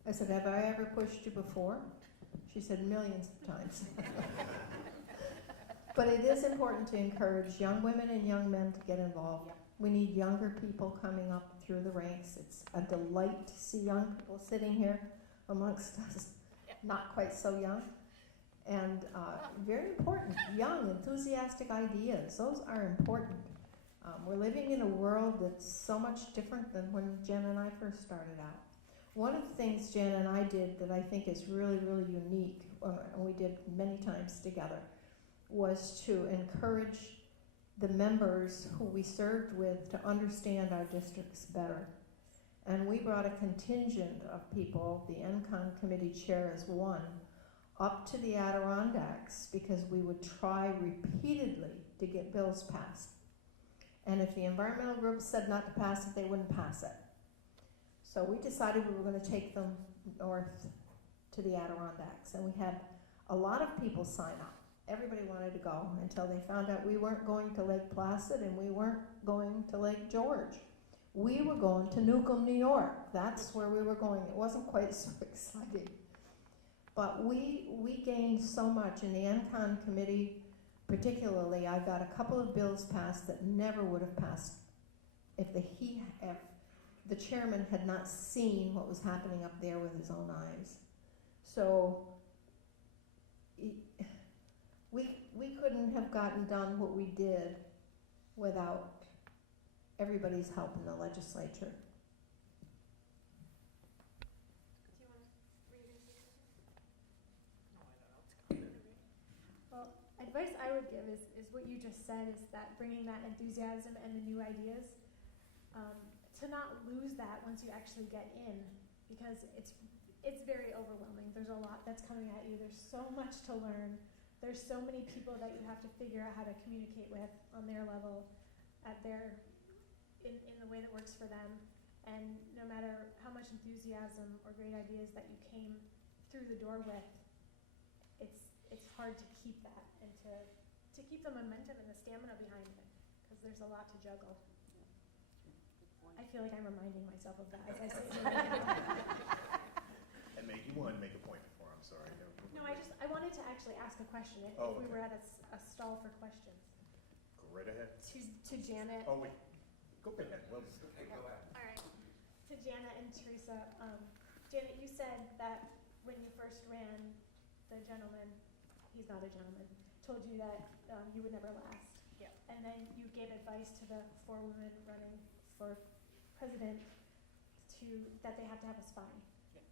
I said, have I ever pushed you before? She said, millions of times. But it is important to encourage young women and young men to get involved. Yep. We need younger people coming up through the ranks. It's a delight to see young people sitting here amongst us, not quite so young. And very important, young, enthusiastic ideas. Those are important. We're living in a world that's so much different than when Jen and I first started out. One of the things Jen and I did that I think is really, really unique, and we did many times together, was to encourage the members who we served with to understand our districts better. And we brought a contingent of people, the NCON committee chair as one, up to the Adirondacks, because we would try repeatedly to get bills passed. And if the environmental groups said not to pass it, they wouldn't pass it. So we decided we were going to take them north to the Adirondacks, and we had a lot of people sign up. Everybody wanted to go until they found out we weren't going to Lake Placid and we weren't going to Lake George. We were going to Newcomb, New York. That's where we were going. It wasn't quite so exciting. But we gained so much in the NCON committee. Particularly, I got a couple of bills passed that never would have passed if the chairman had not seen what was happening up there with his own eyes. So we couldn't have gotten done what we did without everybody's help in the legislature. Advice I would give is what you just said, is that bringing that enthusiasm and the new ideas, to not lose that once you actually get in, because it's very overwhelming. There's a lot that's coming at you. There's so much to learn. There's so many people that you have to figure out how to communicate with on their level, in the way that works for them. And no matter how much enthusiasm or great ideas that you came through the door with, it's hard to keep that and to keep the momentum and the stamina behind it, because there's a lot to juggle. I feel like I'm reminding myself of that as I say it. And Meg, you wanted to make a point before, I'm sorry. No, I wanted to actually ask a question if Oh, we okay. were at a stall for questions. Go right ahead. To Janet. Oh, wait. Go ahead. Well, All right. To Janet and Teresa. Janet, you said that when you first ran, the gentleman, he's not a gentleman, told you that you would never last. Yeah. And then you gave advice to the 4 women running for president that they have to have a spy. Yeah.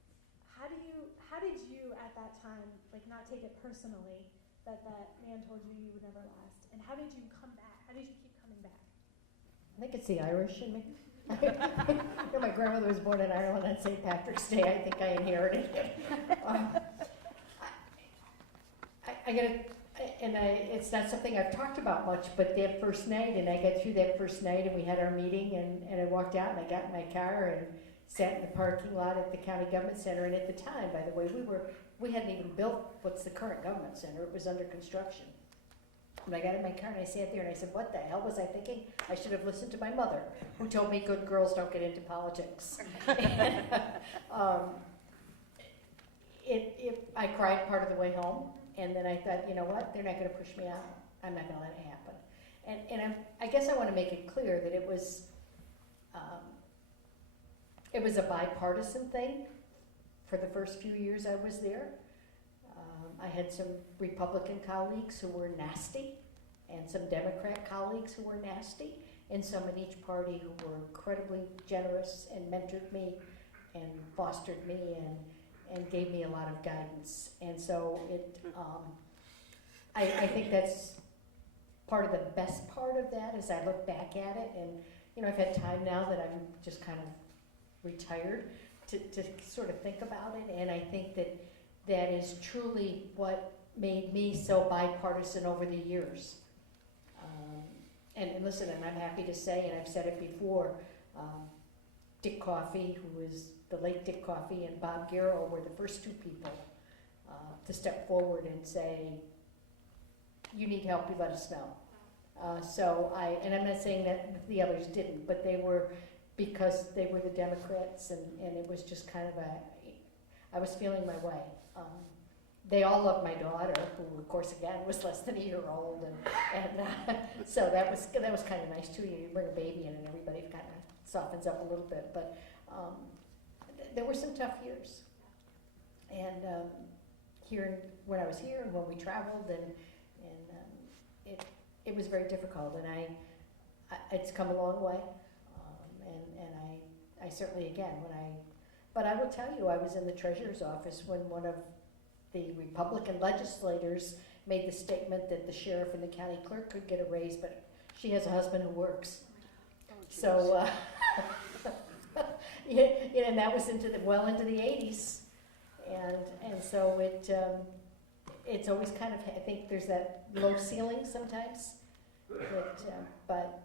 How did you at that time not take it personally that that man told you you would never last? And how did you come back? How did you keep coming back? I think it's the Irish in me. You know, my grandmother was born in Ireland on St. Patrick's Day. I think I inherited it. I gotta, it's not something I've talked about much, but that first night, and I got through that first night, and we had our meeting, and I walked out, and I got in my car, and sat in the parking lot at the county government center, and at the time, by the way, we hadn't even built what's the current government center. It was under construction. And I got in my car and I sat there and I said, what the hell was I thinking? I should have listened to my mother, who told me good girls don't get into politics. And, I cried part of the way home, and then I thought, you know what? They're not going to push me out. I'm not going to let it happen. And I guess I want to make it clear that it was a bipartisan thing for the first few years I was there. I had some Republican colleagues who were nasty, and some Democrat colleagues who were nasty, and some in each party who were incredibly generous and mentored me and fostered me and gave me a lot of guidance. And so I think that's part of the best part of that as I look back at it. And you know, I've had time now that I'm just kind of retired to sort of think about it, and I think that is truly what made me so bipartisan over the years. And listen, and I'm happy to say, and I've said it before, Dick Coffey, who was the late Dick Coffey, and Bob Garrow were the first two people to step forward and say, you need help, you let us know. And I'm not saying that the others didn't, but they were, because they were the Democrats, and it was just kind of I was feeling my way. They all loved my daughter, who of course again was less than a year old, and so that was kind of nice too. You bring a baby in and everybody kind of softens up a little bit. But there were some tough years, and when I was here and when we traveled, and it was very difficult. And it's come a long way, and I certainly again But I will tell you, I was in the treasurer's office when one of the Republican legislators made the statement that the sheriff and the county clerk could get a raise, but she has a husband who works. So, and that was into the 80s, and so it's always kind of, I think there's that low ceiling sometimes, but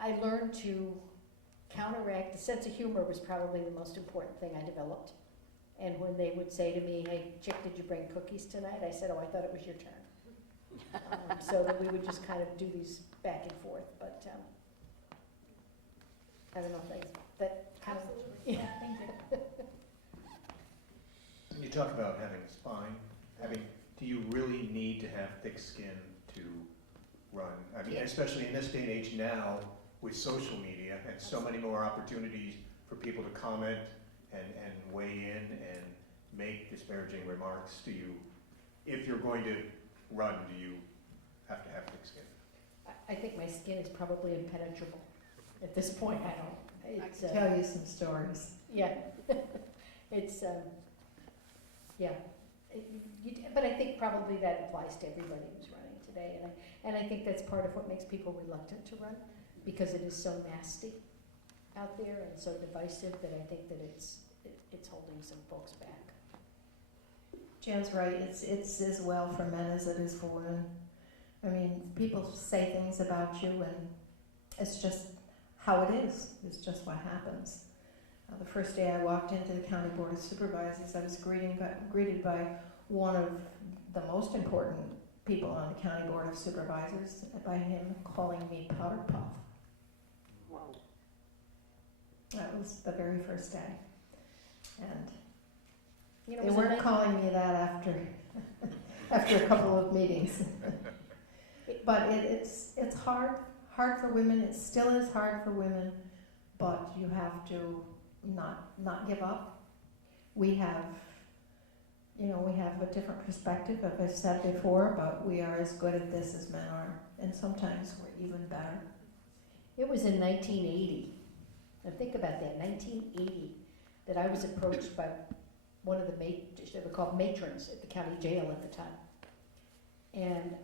I learned to counteract. The sense of humor was probably the most important thing I developed. And when they would say to me, hey, Chick, did you bring cookies tonight? I said, oh, I thought it was your turn. So that we would just kind of do these back and forth. But I don't know if that kind Absolutely. of... Yeah, Thank you. When you talk about having spine, do you really need to have thick skin to run? I mean, Yeah. especially in this day and age now, with social media and so many more opportunities for people to comment and weigh in and make disparaging remarks. If you're going to run, do you have to have thick skin? I think my skin is probably impenetrable at this point. I don't. Tell you some stories. Yeah, it's yeah. But I think probably that applies to everybody who's running today, and I think that's part of what makes people reluctant to run, because it is so nasty out there and so divisive that I think that it's holding some folks back. Jan's right. It's as well for men as it is for women. I mean, people say things about you, and it's just how it is. It's just what happens. The first day I walked into the County Board of Supervisors, I was greeted by one of the most important people on the County Board of Supervisors, by him calling me Powder Puff. Wow. That was the very first day. And You know, they it was a weren't nice- calling me that after a couple of meetings. But it's hard for women. It still is hard for women, but you have to not give up. We have a different perspective, as I've said before, but we are as good at this as men are, and sometimes we're even better. It was in 1980. Now think about that, 1980, that I was approached by one of the they were called matrons at the county jail at the time. And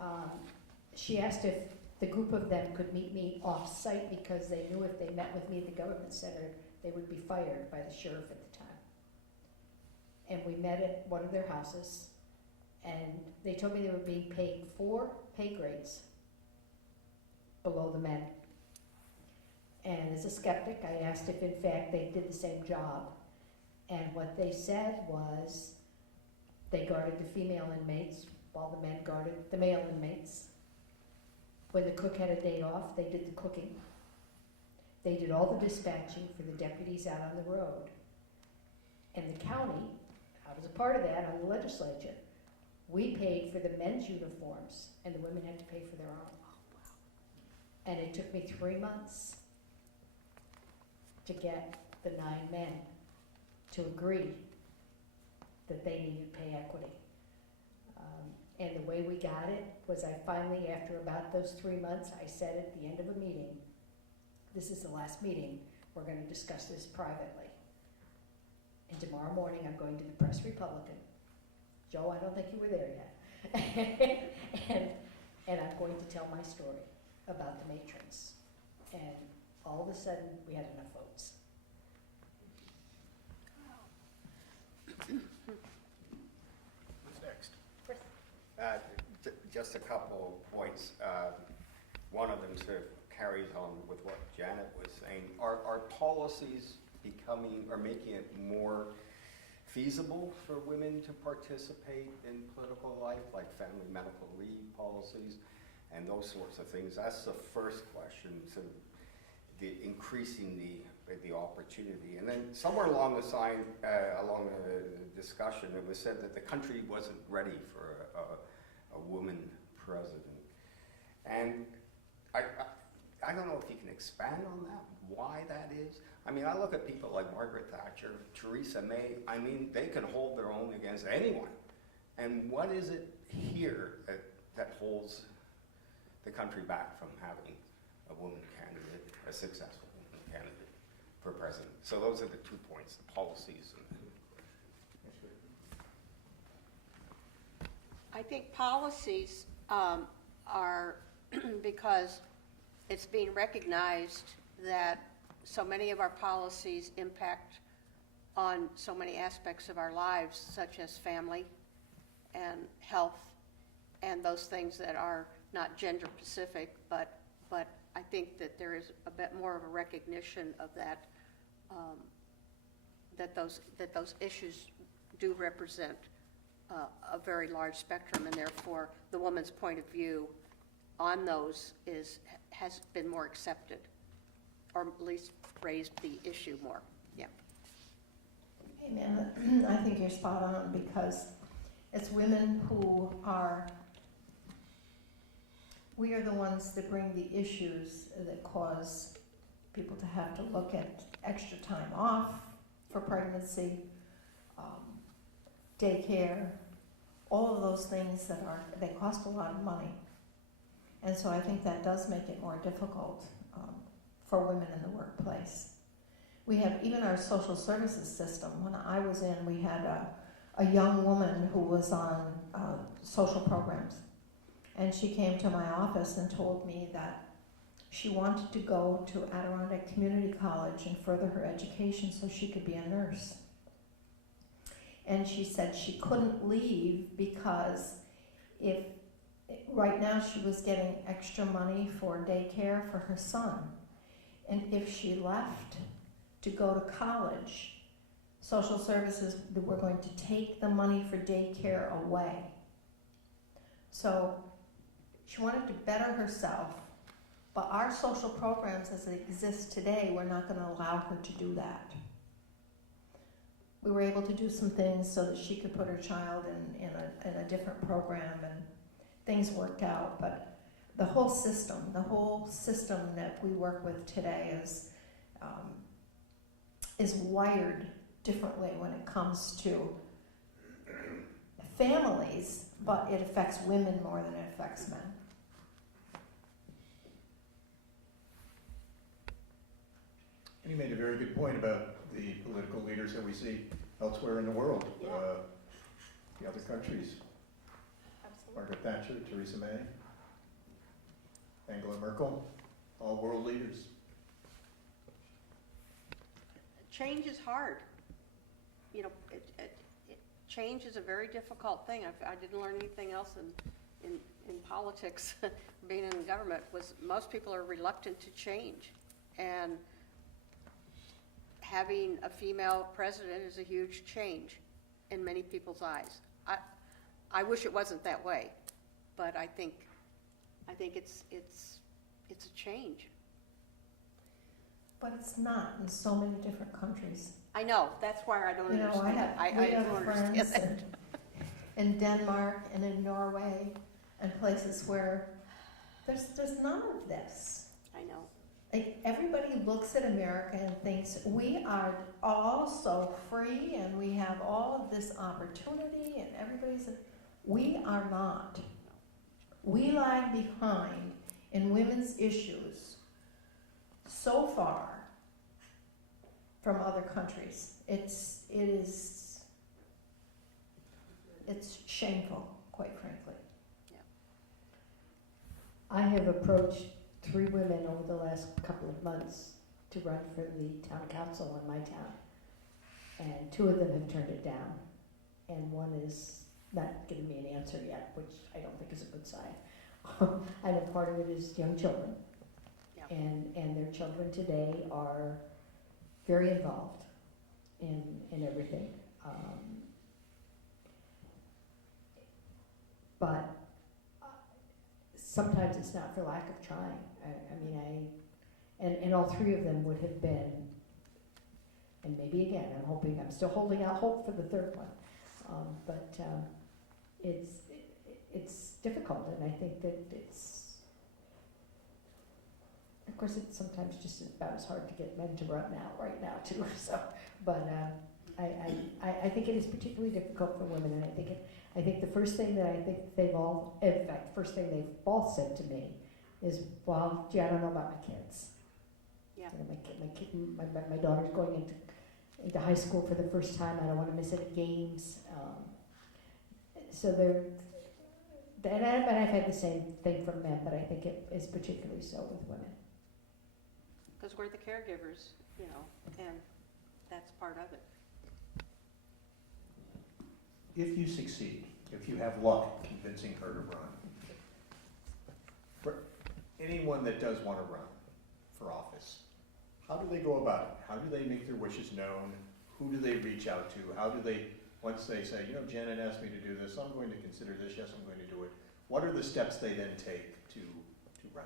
she asked if the group of them could meet me off-site because they knew if they met with me at the government center, they would be fired by the sheriff at the time. And we met at one of their houses, and they told me they were being paid 4 pay grades below the men. And as a skeptic, I asked if in fact they did the same job. And what they said was they guarded the female inmates while the men guarded the male inmates. When the cook had a day off, they did the cooking. They did all the dispatching for the deputies out on the road. And the county, I was a part of that on the legislature, we paid for the men's uniforms and the women had to pay for their own. And it took me 3 months to get the 9 men to agree that they needed pay equity. And the way we got it was I finally, after about those 3 months, I said at the end of a meeting, this is the last meeting, we're going to discuss this privately. And tomorrow morning I'm going to the Press Republican. Joe, I don't think you were there yet. and I'm going to tell my story about the matrons. And all of a sudden, we had enough votes. Who's next? Chris. Just a couple of points. One of them sort of carries on with what Janet was saying. Are policies becoming, or making it more feasible for women to participate in political life, like family medical leave policies and those sorts of things? That's the first question. So increasing the opportunity. And then somewhere along the line, along the discussion, it was said that the country wasn't ready for a woman president. And I don't know if you can expand on that, why that is. I mean, I look at people like Margaret Thatcher, Teresa May, I mean, they can hold their own against anyone. And what is it here that holds the country back from having a woman candidate, a successful woman candidate for president? So those are the 2 points, the policies. I think policies are because it's being recognized that so many of our policies impact on so many aspects of our lives, such as family and health and those things that are not gender specific, but I think that there is a bit more of a recognition of that, that those issues do represent a very large spectrum, and therefore the woman's point of view on those has been more accepted, or at least raised the issue more. Yeah. Amen. I think you're spot on, because it's women who are, we are the ones that bring the issues that cause people to have to look at extra time off for pregnancy, daycare, all of those things they cost a lot of money. And so I think that does make it more difficult for women in the workplace. We have even our social services system. When I was in, we had a young woman who was on social programs. And she came to my office and told me that she wanted to go to Adirondack Community College and further her education so she could be a nurse. And she said she couldn't leave because right now she was getting extra money for daycare for her son. And if she left to go to college, social services were going to take the money for daycare away. So she wanted to better herself, but our social programs as they exist today, we're not going to allow her to do that. We were able to do some things so that she could put her child in a different program, and things worked out. But the whole system that we work with today is wired differently when it comes to families, but it affects women more than it affects men. And you made a very good point about the political leaders that we see elsewhere in the world, Yeah. the other countries. Absolutely. Margaret Thatcher, Theresa May. Angela Merkel, all world leaders. Change is hard. You know, change is a very difficult thing. I didn't learn anything else in politics, being in government, was most people are reluctant to change. And having a female president is a huge change in many people's eyes. I wish it wasn't that way, but I think it's a change. But it's not in so many different countries. I know, that's why I don't You know, understand. we have don't friends understand that. in Denmark and in Norway and places where there's none of this. I know. Like, everybody looks at America and thinks we are all so free and we have all of this opportunity and we are not. We lag behind in women's issues so far from other countries. It's shameful, quite frankly. I have approached 3 women over the last couple of months to run for the town council in my town. And 2 of them have turned it down. And 1 is not giving me an answer yet, which I don't think is a good sign. I know part of it is young children. Yeah. And their children today are very involved in everything. But sometimes it's not for lack of trying. And all 3 of them would have been, and maybe again, I'm still holding out hope for the 3rd one. But it's difficult, and I think that of course, it's sometimes just about as hard to get men to run right now too. So, but I think it is particularly difficult for women, and I think the first thing that first thing they've all said to me is, well, gee, I don't know about my kids. Yeah. You know, my daughter's going into high school for the first time. I don't want to miss any games. So and I've had the same thing from men, but I think it is particularly so with women. Because we're the caregivers, you know, and that's part of it. If you succeed, if you have luck convincing her to run, for anyone that does want to run for office, how do they go about it? How do they make their wishes known? Who do they reach out to? How do they, once they say, you know, Janet asked me to do this, I'm going to consider this, yes, I'm going to do it. What are the steps they then take to run?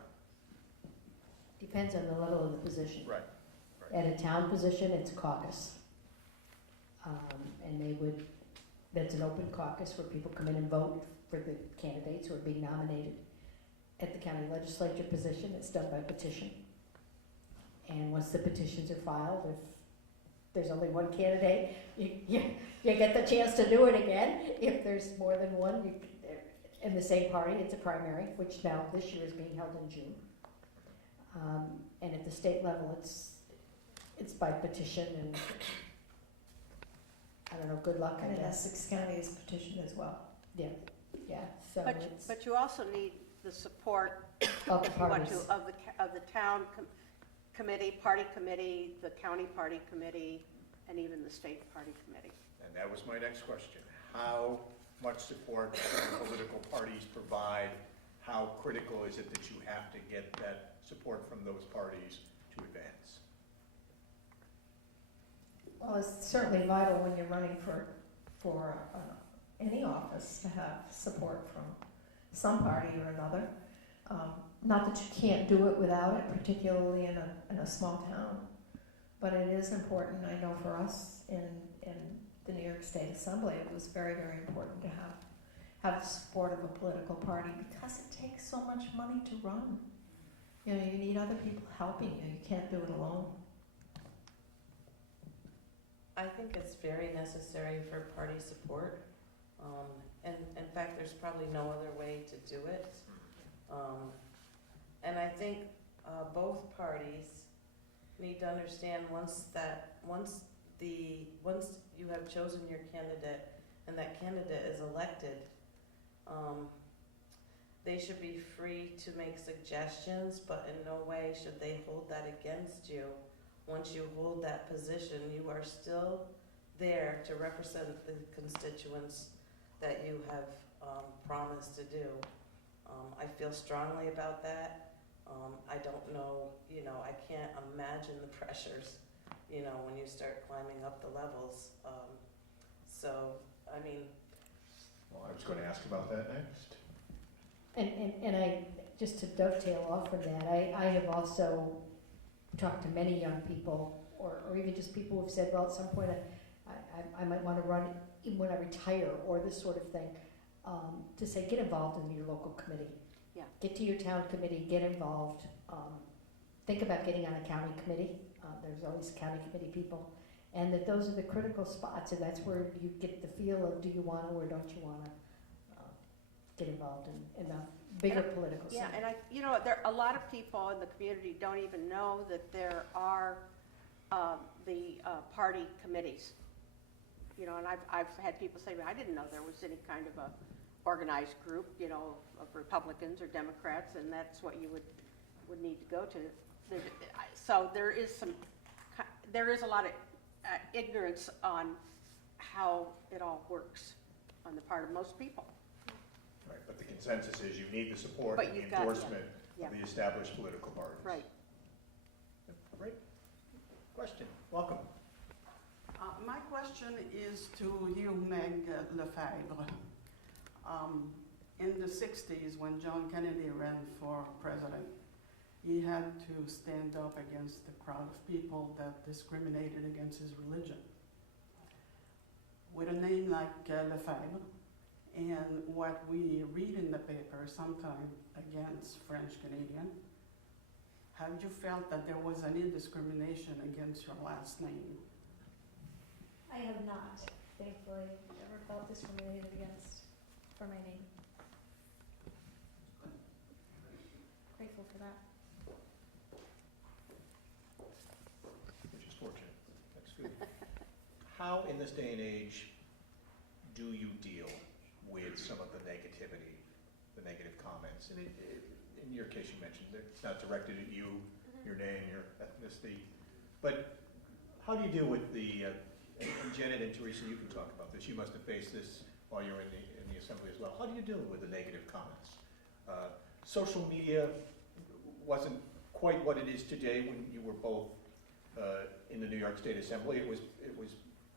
Depends on the level of the position. Right. At a town position, it's caucus. And that's an open caucus where people come in and vote for the candidates who are being nominated. At the county legislature position, it's done by petition. And once the petitions are filed, if there's only one candidate, you get the chance to do it again. If there's more than one, in the same party, it's a primary, which now this year is being held in June. And at the state level, it's by petition, and I don't know, good luck, I And in guess. Essex County is petitioned as well. Yeah, so But you also need the support of the parties. of the town committee, party committee, the county party committee, and even the state party committee. And that was my next question. How much support do political parties provide? How critical is it that you have to get that support from those parties to advance? Well, it's certainly vital when you're running for any office to have support from some party or another. Not that you can't do it without it, particularly in a small town, but it is important. I know for us in the New York State Assembly, it was very, very important to have the support of a political party because it takes so much money to run. You know, you need other people helping you. You can't do it alone. I think it's very necessary for party support. And in fact, there's probably no other way to do it. And I think both parties need to understand once you have chosen your candidate and that candidate is elected, they should be free to make suggestions, but in no way should they hold that against you. Once you hold that position, you are still there to represent the constituents that you have promised to do. I feel strongly about that. I don't know, I can't imagine the pressures, when you start climbing up the levels. Well, I was going to ask about that next. And I, just to dovetail off of that, I have also talked to many young people, or even just people who've said, well, at some point I might want to run even when I retire, or this sort of thing, to say, get involved in your local committee. Yeah. Get to your town committee, get involved. Think about getting on a county committee. There's always county committee people. And that those are the critical spots, and that's where you get the feel of, do you want to or don't you want to get involved in the bigger political scene. Yeah, and there a lot of people in the community don't even know that there are the party committees. And I've had people say, I didn't know there was any kind of a organized group, of Republicans or Democrats, and that's what you would need to go to. So there is a lot of ignorance on how it all works on the part of most people. Right, but the consensus is you need the support But and the you've got- endorsement yeah. of the established political parties. Right. Great. Question. Welcome. My question is to you, Meg LeFevre. In the 60s, when John Kennedy ran for president, he had to stand up against the crowd of people that discriminated against his religion. With a name like LeFevre, and what we read in the paper sometimes against French Canadian, have you felt that there was any discrimination against your last name? I have not, thankfully, ever felt discriminated against for my name. Grateful for that. Which is fortunate. That's good. How, in this day and age, do you deal with some of the negativity, the negative comments? And in your case, you mentioned that it's not directed at you, your name, your ethnicity, but how do you deal with the, and Janet and Teresa, you can talk about this. You must have faced this while you were in the assembly as well. How do you deal with the negative comments? Social media wasn't quite what it is today when you were both in the New York State Assembly. It was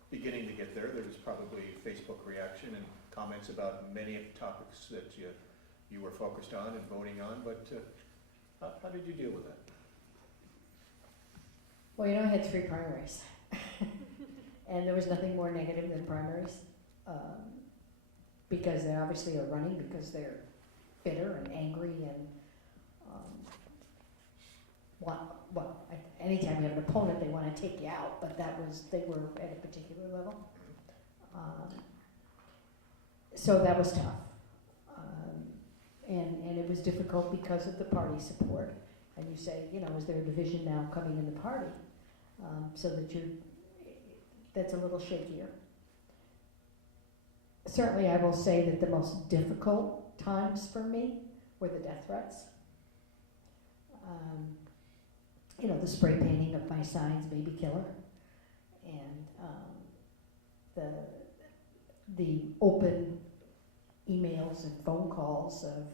beginning to get there. There was probably Facebook reaction and comments about many of the topics that you were focused on and voting on. But how did you deal with that? Well, I had 3 primaries. And there was nothing more negative than primaries, because they obviously are running because they're bitter and angry and anytime you have an opponent, they want to take you out, but they were at a particular level. So that was tough. And it was difficult because of the party support. And you say, is there a division now coming in the party? So that that's a little shakier. Certainly I will say that the most difficult times for me were the death threats. The spray painting of my signs, baby killer, and the open emails and phone calls of,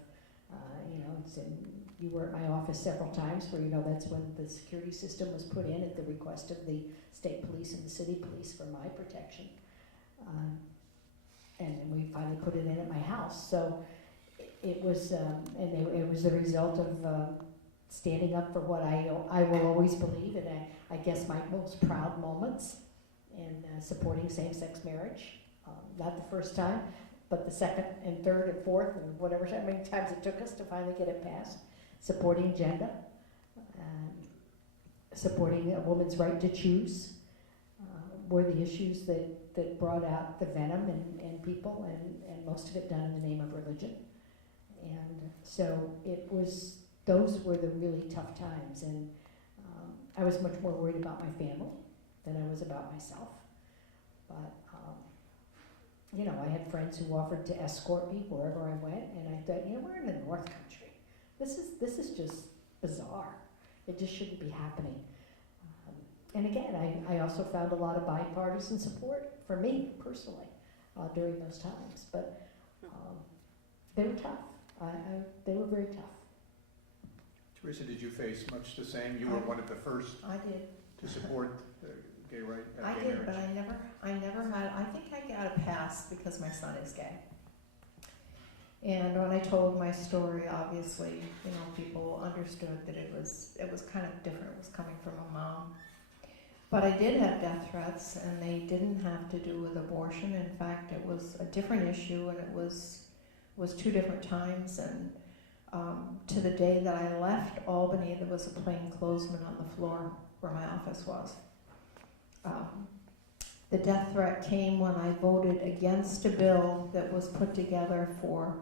you were at my office several times where, that's when the security system was put in at the request of the state police and the city police for my protection. And then we finally put it in at my house. So it was, it was the result of standing up for what I will always believe, and I guess my most proud moments in supporting same-sex marriage. Not the first time, but the second and third and fourth and whatever, how many times it took us to finally get it passed. Supporting gender, supporting a woman's right to choose, were the issues that brought out the venom in people, and most of it done in the name of religion. And so those were the really tough times, and I was much more worried about my family than I was about myself. But you know, I had friends who offered to escort me wherever I went, and I thought, you know, we're in the North Country. This is just bizarre. It just shouldn't be happening. And again, I also found a lot of bipartisan support for me personally during those times. But they were tough. They were very tough. Teresa, did you face much the same? You were one of the first I did. to support gay right. I gay did, marriage. but I never had, I think I got a pass because my son is gay. And when I told my story, obviously, you know, people understood that it was kind of different. It was coming from a mom. But I did have death threats, and they didn't have to do with abortion. In fact, it was a different issue, and it was 2 different times. And to the day that I left Albany, there was a plainclothesman on the floor where my office was. The death threat came when I voted against a bill that was put together for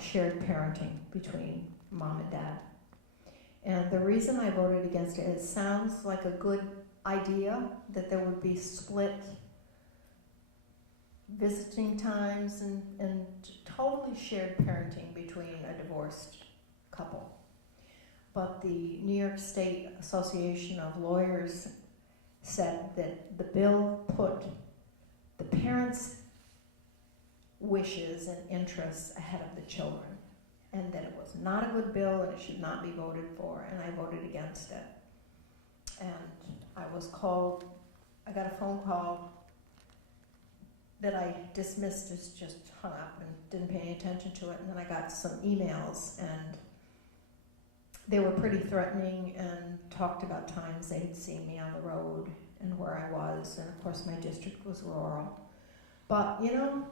shared parenting between mom and dad. And the reason I voted against it sounds like a good idea, that there would be split visiting times and totally shared parenting between a divorced couple. But the New York State Association of Lawyers said that the bill put the parents' wishes and interests ahead of the children, and that it was not a good bill and it should not be voted for, and I voted against it. And I got a phone call that I dismissed as just hung up and didn't pay any attention to it, and then I got some emails, and they were pretty threatening and talked about times they had seen me on the road and where I was, and of course my district was rural. But, you know,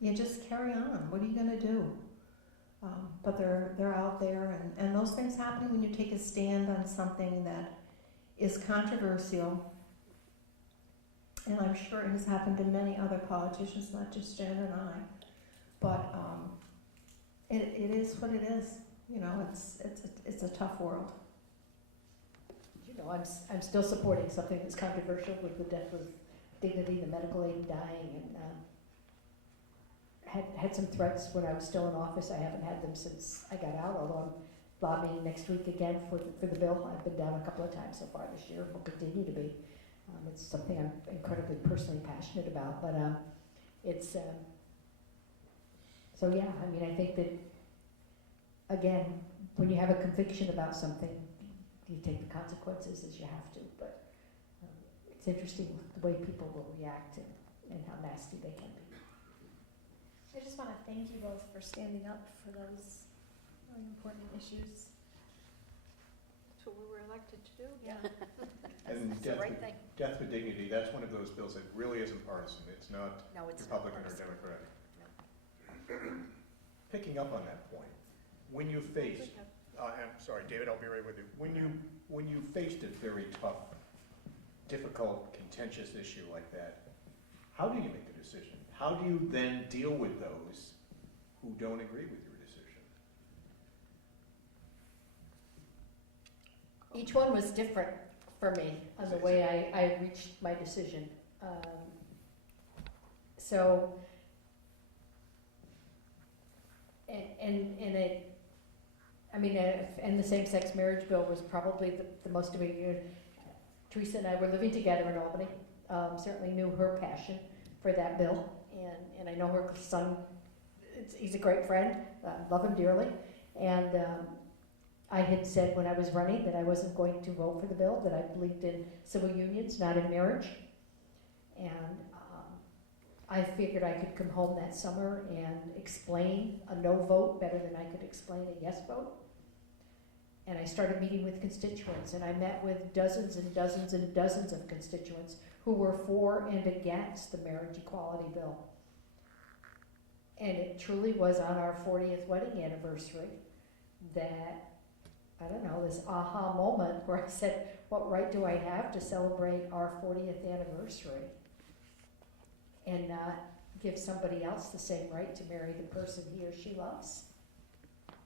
you just carry on. What are you going to do? But they're out there, and those things happen when you take a stand on something that is controversial. And I'm sure it has happened to many other politicians, not just Jen and I. But it is what it is. You know, it's a tough world. You know, I'm still supporting something that's controversial with the death with dignity, the medical aid dying, and had some threats when I was still in office. I haven't had them since I got out, although I'm lobbying next week again for the bill. I've been down a couple of times so far this year, will continue to be. It's something I'm incredibly personally passionate about, but it's, so yeah, I mean, I think that, again, when you have a conviction about something, you take the consequences as you have to, but it's interesting the way people will react and how nasty they can be. I just want to thank you both for standing up for those really important issues. That's what we were elected to do. Yeah. And That's the right thing. death with dignity, that's one of those bills that really isn't partisan. It's not No, it's not Republican or partisan. Democratic. Picking up on that point, when you faced, I'm sorry, David, I'll be right with you. When you faced a very tough, difficult, contentious issue like that, how do you make a decision? How do you then deal with those who don't agree with your decision? Each one was different for me on the way I reached my decision. And the same-sex marriage bill was probably the most of it. Teresa and I were living together in Albany. Certainly knew her passion for that bill, and I know her son. He's a great friend. Love him dearly, and I had said when I was running that I wasn't going to vote for the bill, that I believed in civil unions, not in marriage. And I figured I could come home that summer and explain a no vote better than I could explain a yes vote. And I started meeting with constituents, and I met with dozens and dozens and dozens of constituents who were for and against the marriage equality bill. And it truly was on our 40th wedding anniversary that, I don't know, this aha moment where I said, what right do I have to celebrate our 40th anniversary and not give somebody else the same right to marry the person he or she loves?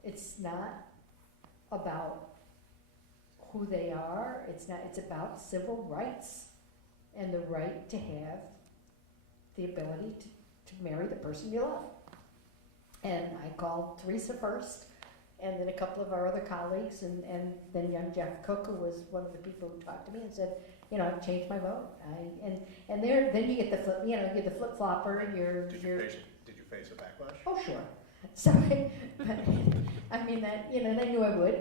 It's not about who they are, it's about civil rights and the right to have the ability to marry the person you love. And I called Teresa first, and then a couple of our other colleagues, and then young Jeff Cook, who was one of the people who talked to me and said, you know, I've changed my vote. And then you get the flip, you know, you get the flip flopper, and Did you face a backlash? oh sure. So, but, I mean that, you know, and I knew I would,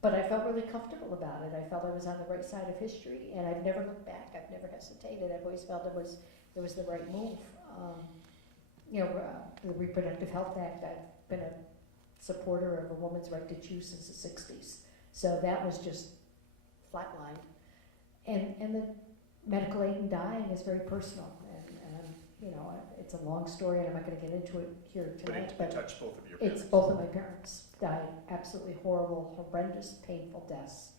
but I felt really comfortable about it. I felt I was on the right side of history, and I've never looked back. I've never hesitated. I've always felt it was the right move. You know, the Reproductive Health Act, I've been a supporter of a woman's right to choose since the 60s. So that was just flatlined. And the medical aid in dying is very personal. And you know, it's a long story, and I'm not going to get into it here tonight. But it touched both of your parents. It's both of my parents died absolutely horrible, horrendous, painful deaths.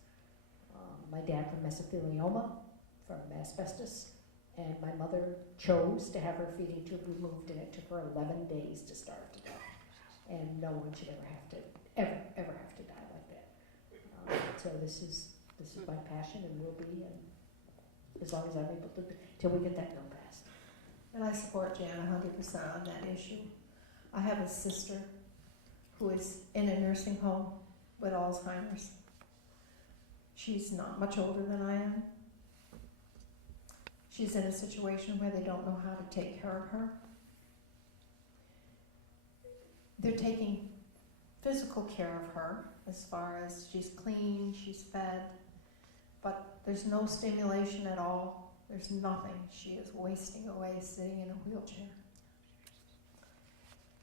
My dad from mesothelioma, from asbestos. And my mother chose to have her feeding tube removed, and it took her 11 days to starve to death. And no one should ever have to die like that. So this is my passion, and will be, and as long as I'm able to, till we get that bill passed. And I support Jan 100% on that issue. I have a sister who is in a nursing home with Alzheimer's. She's not much older than I am. She's in a situation where they don't know how to take care of her. They're taking physical care of her as far as she's clean, she's fed, but there's no stimulation at all. There's nothing. She is wasting away sitting in a wheelchair.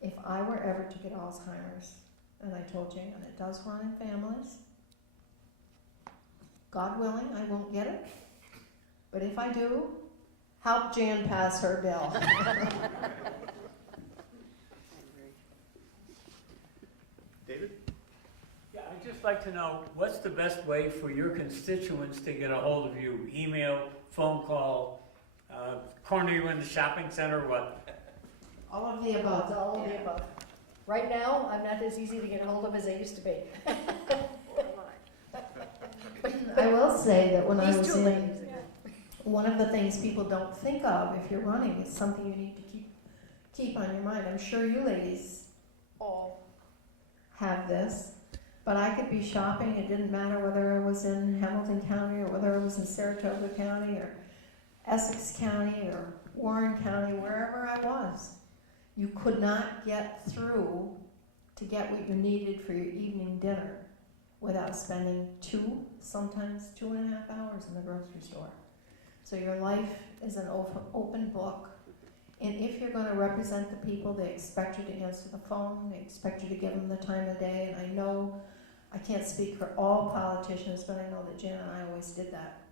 If I were ever to get Alzheimer's, and I told you, and it does run in families, God willing, I won't get it. But if I do, help Jan pass her bill. David? Yeah, I'd just like to know, what's the best way for your constituents to get a hold of you? Email, phone call, corner you in the shopping center, what? All of the It's above. all of the above. Right now, I'm not as easy to get a hold of as I used to be. I will say that when I These was two in, ladies. one of the things people don't think of if you're running is something you need to keep on your mind. I'm sure you ladies all have this, but I could be shopping. It didn't matter whether I was in Hamilton County or whether I was in Saratoga County or Essex County or Warren County, wherever I was. You could not get through to get what you needed for your evening dinner without spending sometimes 2.5 hours in the grocery store. So your life is an open book. And if you're going to represent the people, they expect you to answer the phone. They expect you to give them the time of day. And I know, I can't speak for all politicians, but I know that Jan and I always did that.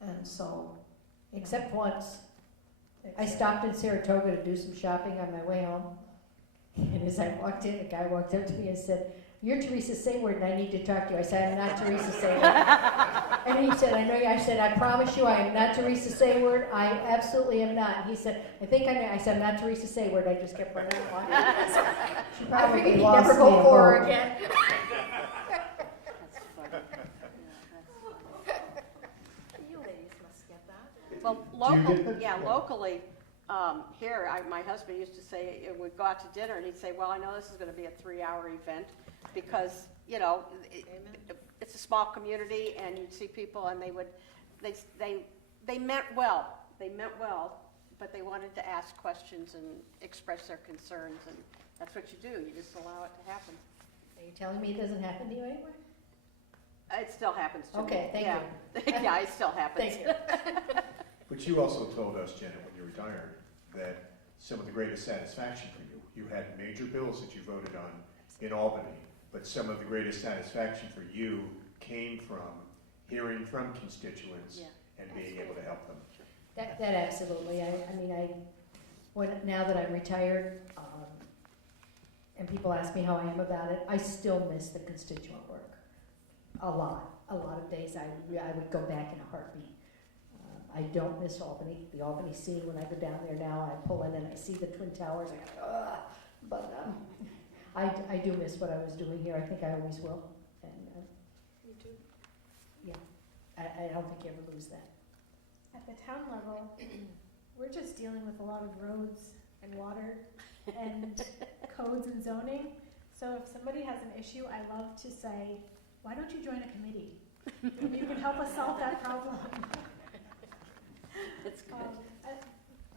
And so, Except once. I stopped in Saratoga to do some shopping on my way home. And as I walked in, a guy walked up to me and said, "You're Teresa Sayward, and I need to talk to you." I said, "I'm not Teresa Sayward." And he said, "I know you." I said, "I promise you I am not Teresa Sayward. I absolutely am not." And he said, "I think I know." I said, "I'm not Teresa Sayward." I just kept running along. she I probably figured he'd lost never me a vote for her vote. again. You ladies must get that. Well, Do you get that? yeah, Yeah. locally, here, my husband used to say, we'd go out to dinner, and he'd say, "Well, I know this is gonna be a 3-hour event," because, you know, it's a small community, and you'd see people, and they meant well, but they wanted to ask questions and express their concerns, and that's what you do, you just allow it to happen. Are you telling me it doesn't happen to you anywhere? It still happens to me. Okay, thank Yeah. you. Yeah, it still happens. Thank you. But you also told us, Janet, when you retired, that some of the greatest satisfaction for you had major bills that you voted on in Albany, but some of the greatest satisfaction for you came from hearing from constituents Yeah, and being able to help them. That absolutely. I mean, now that I'm retired, and people ask me how I am about it, I still miss the constituent work. A lot of days I would go back in a heartbeat. I don't miss Albany. The Albany scene, when I go down there now, I pull in and I see the Twin Towers, I go, ugh. But I do miss what I was doing here. I think I always will. And You too. yeah, I don't think you ever lose that. At the town level, we're just dealing with a lot of roads and water and codes and zoning. So if somebody has an issue, I love to say, why don't you join a committee? You can help us solve that problem. It's good.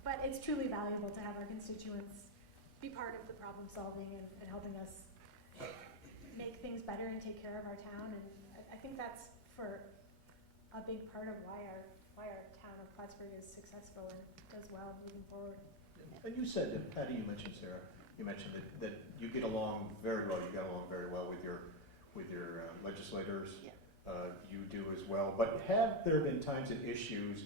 But it's truly valuable to have our constituents be part of the problem solving and helping us make things better and take care of our town. And I think that's for a big part of why our town of Plattsburgh is successful and does well moving forward. And you said that, Patty, you mentioned, Sara, you mentioned that you get along very well, you get along very well with your legislators. Yeah. You do as well, but have there been times and issues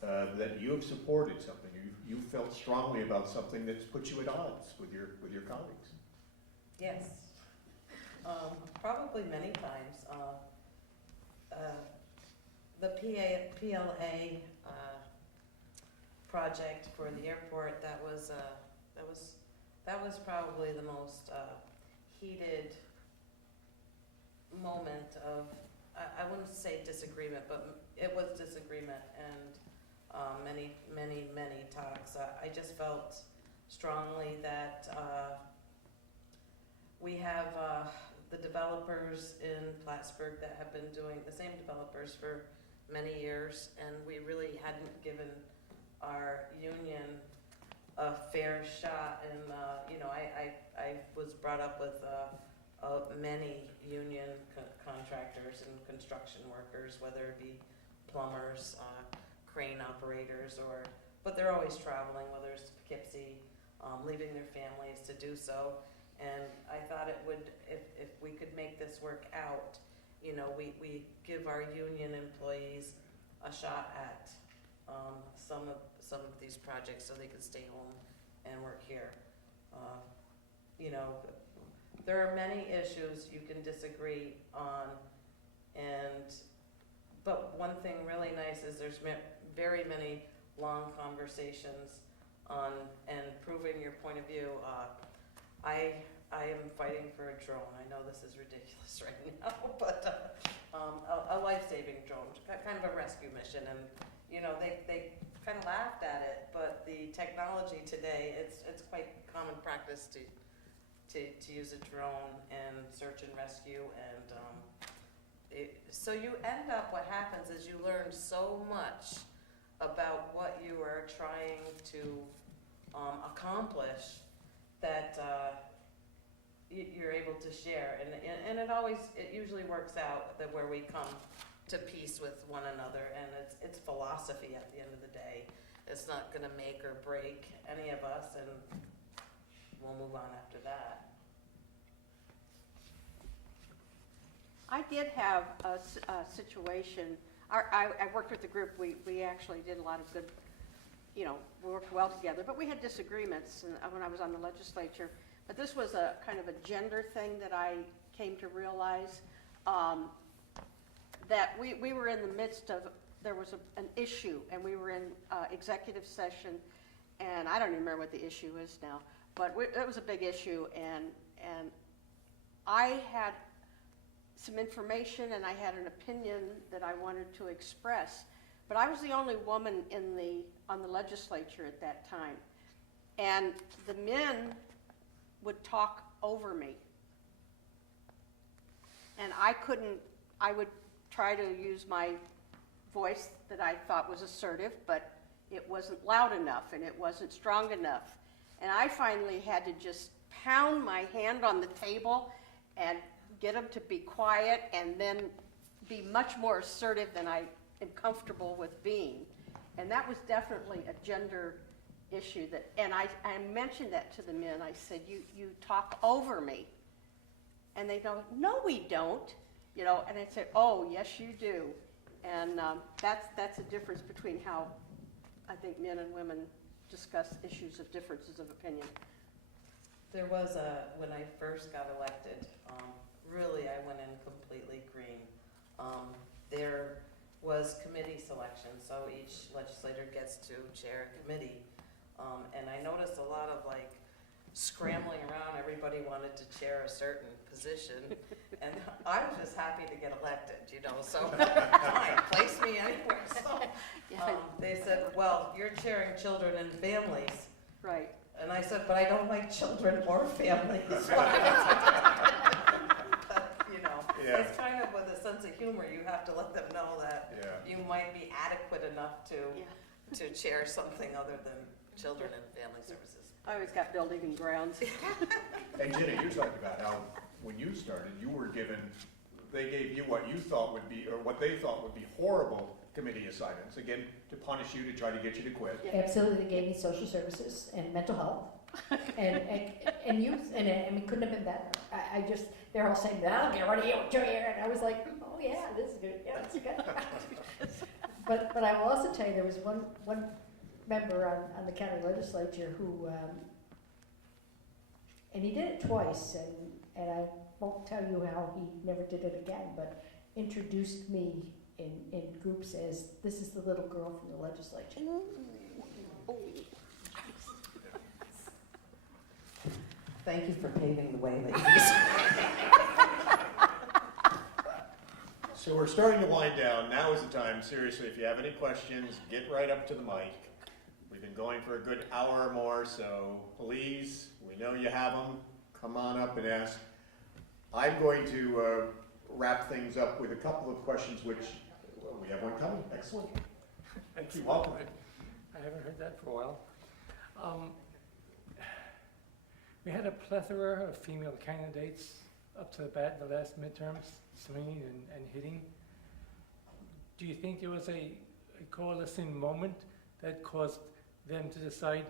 that you have supported something, you felt strongly about something that's put you at odds with your colleagues? Yes. Probably many times. The PLA project for the airport, that was probably the most heated moment of, I wouldn't say disagreement, but it was disagreement and many talks. I just felt strongly that we have the developers in Plattsburgh that have been doing, the same developers for many years, and we really hadn't given our union a fair shot. And I was brought up with many union contractors and construction workers, whether it be plumbers, crane operators, but they're always traveling, whether it's Poughkeepsie, leaving their families to do so. And I thought it would, if we could make this work out, we give our union employees a shot at some of these projects so they can stay home and work here. There are many issues you can disagree on, but one thing really nice is there's very many long conversations on and proving your point of view. I am fighting for a drone. I know this is ridiculous right now, but a life-saving drone, kind of a rescue mission. And they kind of laughed at it, but the technology today, it's quite common practice to use a drone and search and rescue. And so you end up, what happens is you learn so much about what you are trying to accomplish that you're able to share, and it usually works out that where we come to peace with one another, and it's philosophy at the end of the day. It's not going to make or break any of us, and we'll move on after that. I did have a situation. I worked with the group. We actually did a lot of good, we worked well together, but we had disagreements when I was on the legislature. But this was a kind of a gender thing that I came to realize, that we were in the midst of, there was an issue, and we were in executive session, and I don't even remember what the issue is now, but it was a big issue, and I had some information and I had an opinion that I wanted to express, but I was the only woman on the legislature at that time, and the men would talk over me, and I would try to use my voice that I thought was assertive, but it wasn't loud enough and it wasn't strong enough, and I finally had to just pound my hand on the table and get them to be quiet, and then be much more assertive than I am comfortable with being. And that was definitely a gender issue and I mentioned that to the men. I said, you talk over me. And they go, no, we don't. And I said, oh, yes, you do. And that's a difference between how I think men and women discuss issues of differences of opinion. There was when I first got elected, really I went in completely green. There was committee selection, so each legislator gets to chair a committee. And I noticed a lot of scrambling around, everybody wanted to chair a certain position, and I was just happy to get elected, you know, so fine, place me anywhere. So they said, well, you're chairing children and families. Right. And I said, but I don't like children or families. But, you know, Yeah. it's kind of with a sense of humor, you have to let them know that you might be adequate enough to chair something other than children and family services. I always got building and grounds. And Jenna, you talked about how when you started, you were given, they gave you what you thought would be, or what they thought would be horrible committee assignments, again, to punish you, to try to get you to quit. Absolutely, they gave me social services and mental health and youth, and I mean, couldn't have been better. I just, they're all saying, "I'll get rid of you, and I was like, oh yeah, this is good, yeah, this is good. But I will also tell you, there was one member on the county legislature who, and he did it twice, and I won't tell you how he never did it again, but introduced me in groups as, this is the little girl from the legislature. Thank you for paving the way, ladies. So we're starting to wind down. Now is the time. Seriously, if you have any questions, get right up to the mic. We've been going for a good hour or more, so please, we know you have them. Come on up and ask. I'm going to wrap things up with a couple of questions, which we have one coming. Excellent. Thank you. Welcome. I haven't heard that for a while. We had a plethora of female candidates up to the bat in the last midterms, swinging and hitting. Do you think there was a coalescing moment that caused them to decide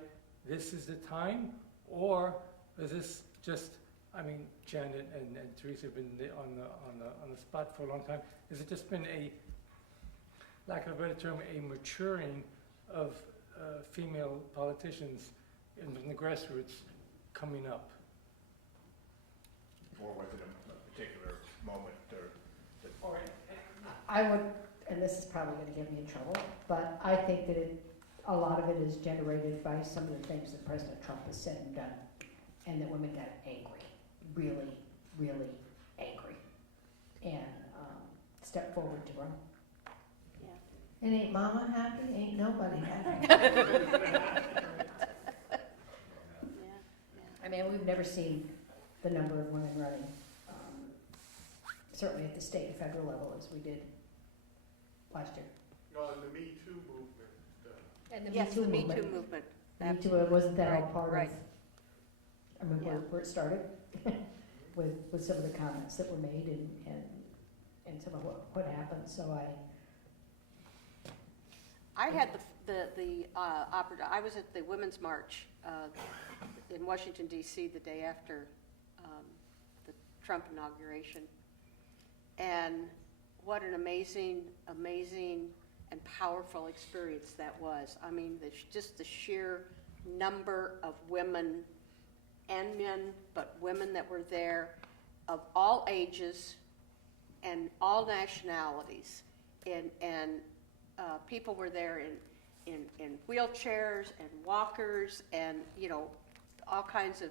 this is the time? Or was this just, I mean, Janet and Teresa have been on the spot for a long time. Has it just been a, lack of a better term, a maturing of female politicians in the grassroots coming up? Or was it a particular moment? Or I would, and this is probably going to get me in trouble, but I think that a lot of it is generated by some of the things that President Trump has said and done, and that women got angry, really, really angry, and stepped forward to run. And ain't mama happy? Ain't nobody happy. I mean, we've never seen the number of women running, certainly at the state and federal level, as we did last year. No, and the Me Too movement. And the Yes, the Me movement. Too movement. Me Too, wasn't that all Right, part right. of, I mean, where it started? with some of the comments that were made and some of what happened, so I had I was at the Women's March in Washington, D.C. the day after the Trump inauguration. And what an amazing and powerful experience that was. I mean, just the sheer number of women and men, but women that were there of all ages and all nationalities. And people were there in wheelchairs and walkers, and you know, all kinds of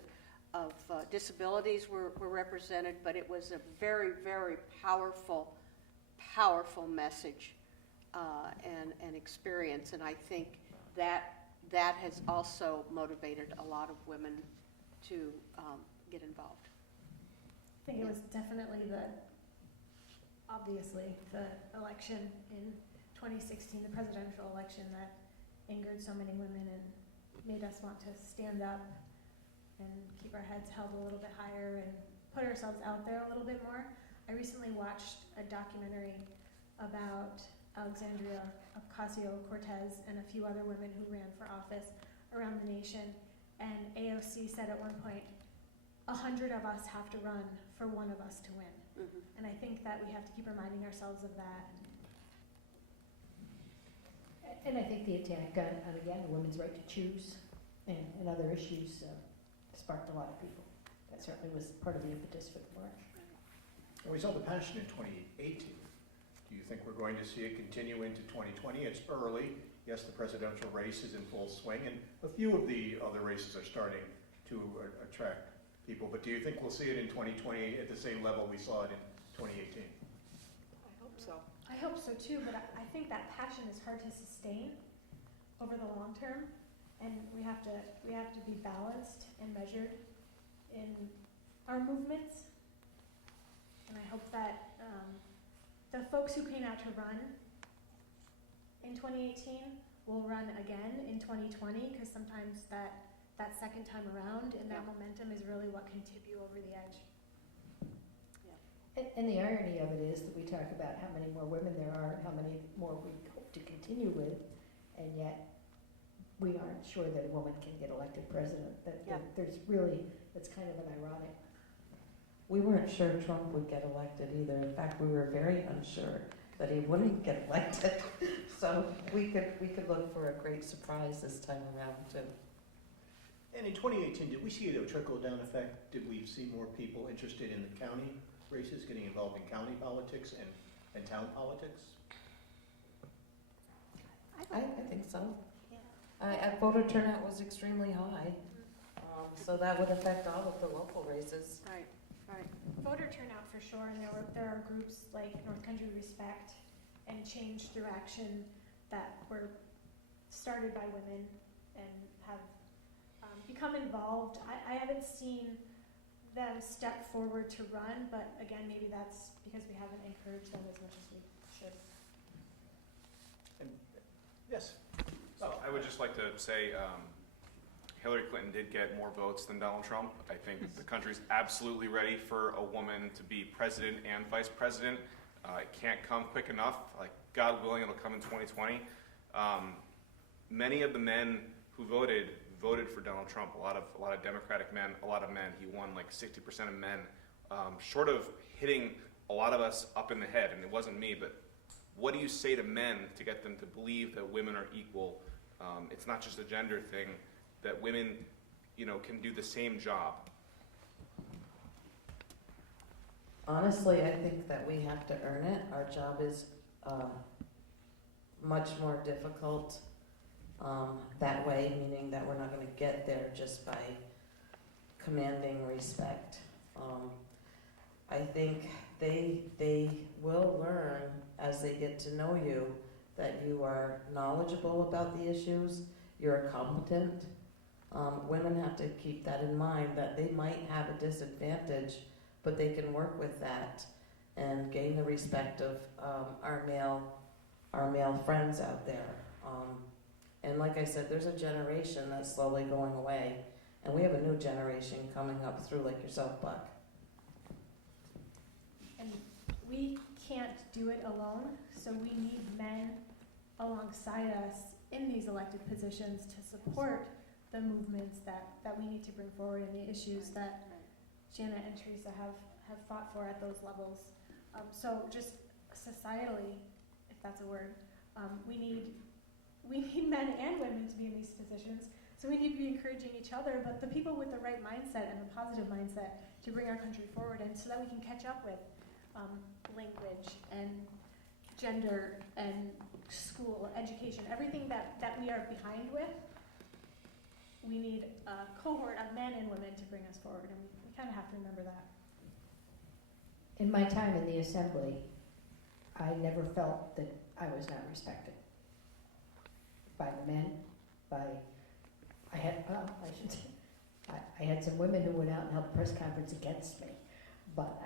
disabilities were represented. But it was a very, very powerful message and experience. And I think that has also motivated a lot of women to get involved. I think it was definitely obviously the election in 2016, the presidential election, that angered so many women and made us want to stand up and keep our heads held a little bit higher and put ourselves out there a little bit more. I recently watched a documentary about Alexandria Ocasio-Cortez and a few other women who ran for office around the nation, and AOC said at one point, 100 of us have to run for one of us to win. Mm-hmm. And I think that we have to keep reminding ourselves of that. And I think the attack on again, the women's right to choose and other issues sparked a lot of people. That certainly was part of the impetus for the march. And we saw the passion in 2018. Do you think we're going to see it continue into 2020? It's early. Yes, the presidential race is in full swing, and a few of the other races are starting to attract people. But do you think we'll see it in 2020 at the same level we saw it in 2018? I hope so. I hope so too, but I think that passion is hard to sustain over the long term, and we have to be balanced and measured in our movements. And I hope that the folks who came out to run in 2018 will run again in 2020, because sometimes that second time around and that momentum is really what can tip you over the edge. And the irony of it is that we talk about how many more women there are and how many more we hope to continue with, and yet we aren't sure that a woman can get elected president. There's really, it's kind of an ironic. We weren't sure Trump would get elected either. In fact, we were very unsure that he wouldn't get elected. So we could look for a great surprise this time around too. And in 2018, did we see a trickle-down effect? Did we see more people interested in the county races, getting involved in county politics and town politics? I think so. Yeah. Voter turnout was extremely high, so that would affect all of the local races. Right, right. Voter turnout for sure, and there are groups like North Country Respect and Change Through Action that were started by women and have become involved. I haven't seen them step forward to run, but again, maybe that's because we haven't encouraged them as much as we should. Yes. So I would just like to say Hillary Clinton did get more votes than Donald Trump. I think the country's absolutely ready for a woman to be president and vice president. It can't come quick enough. Like, God willing, it'll come in 2020. Many of the men who voted for Donald Trump. A lot of Democratic men, a lot of men. He won like 60% of men, short of hitting a lot of us up in the head. And it wasn't me, but what do you say to men to get them to believe that women are equal? It's not just a gender thing, that women, can do the same job. Honestly, I think that we have to earn it. Our job is much more difficult that way, meaning that we're not going to get there just by commanding respect. I think they will learn as they get to know you that you are knowledgeable about the issues, you're competent. Women have to keep that in mind, that they might have a disadvantage, but they can work with that and gain the respect of our male friends out there. And like I said, there's a generation that's slowly going away, and we have a new generation coming up through, like yourself, Buck. And we can't do it alone, so we need men alongside us in these elected positions to support the movements that we need to bring forward and the issues that Janet and Teresa have fought for at those levels. So just societally, if that's a word, we need men and women to be in these positions. So we need to be encouraging each other, but the people with the right mindset and the positive mindset to bring our country forward, and so that we can catch up with language and gender and school, education, everything that we are behind with. We need a cohort of men and women to bring us forward, and we kind of have to remember that. In my time in the Assembly, I never felt that I was not respected by the men, I had some women who went out and held a press conference against me, but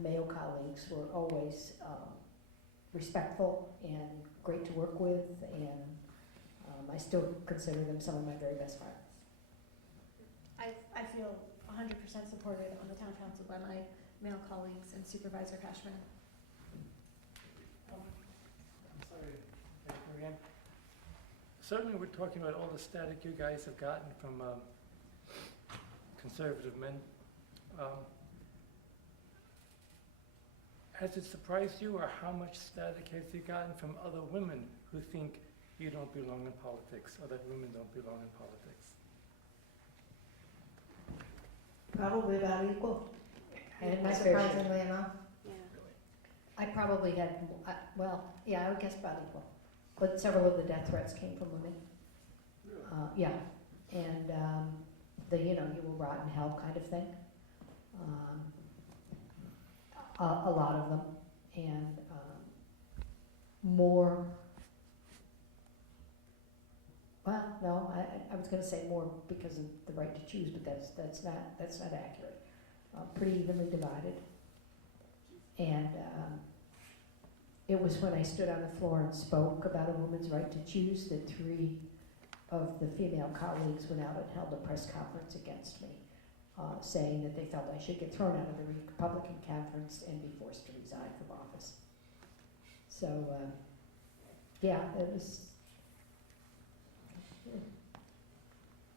male colleagues were always respectful and great to work with, and I still consider them some of my very best friends. I feel 100% supported on the town council by my male colleagues and Supervisor Cashman. I'm sorry, Marianne. Certainly we're talking about all the static you guys have gotten from conservative men. Has it surprised you, or how much static has you gotten from other women who think you don't belong in politics, or that women don't belong in politics? Probably about equal, I had my fair share. surprisingly enough. Yeah. I probably had, I would guess about equal. But several of the death threats came from women. Yeah, and you will rot in hell kind of thing. A lot of them, and more. Well, no, I was going to say more because of the right to choose, but that's not accurate. Pretty evenly divided, and it was when I stood on the floor and spoke about a woman's right to choose that 3 of the female colleagues went out and held a press conference against me, saying that they felt I should get thrown out of the Republican conference and be forced to resign from office. So, yeah, it was.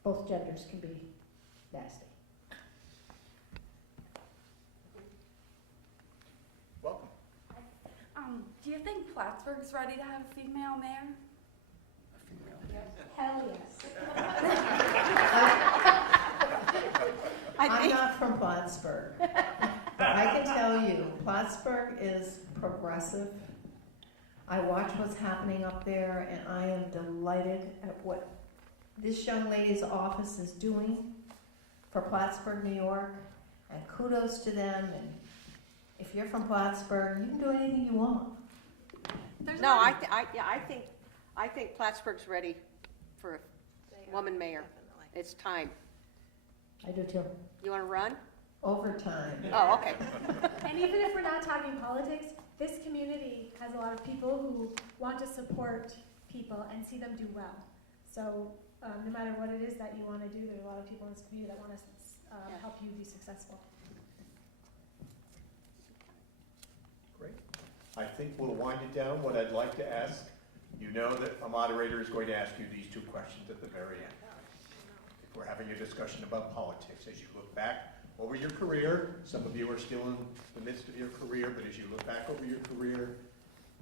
Both genders can be nasty. Welcome. Do you think Plattsburgh's ready to have a female mayor? Hell yes. I'm not from Plattsburgh. I can tell you, Plattsburgh is progressive. I watch what's happening up there, and I am delighted at what this young lady's office is doing for Plattsburgh, New York, and kudos to them. And if you're from Plattsburgh, you can do anything you want. No, I think Plattsburgh's ready for a woman mayor. It's time. I do too. You want to run? Overtime. Oh, okay. And even if we're not talking politics, this community has a lot of people who want to support people and see them do well. So no matter what it is that you want to do, there are a lot of people in this community that want to help you be successful. Great. I think we'll wind it down. What I'd like to ask, you know that a moderator is going to ask you these 2 questions at the very end. If we're having a discussion about politics, as you look back over your career, some of you are still in the midst of your career, but as you look back over your career,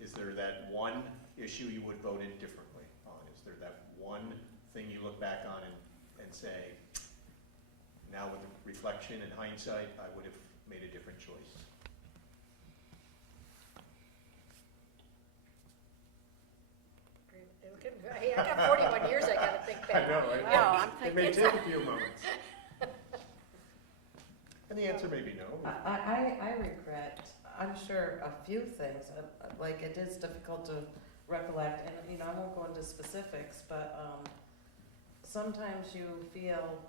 is there that one issue you would vote in differently on? Is there that one thing you look back on and say, now with reflection and hindsight, I would have made a different choice? Hey, I got 41 years, I got to think back. I know, right? Wow, It may take a few moments. And the answer may be no. I regret, I'm sure, a few things. Like, it is difficult to recollect, and, I won't go into specifics, but sometimes you feel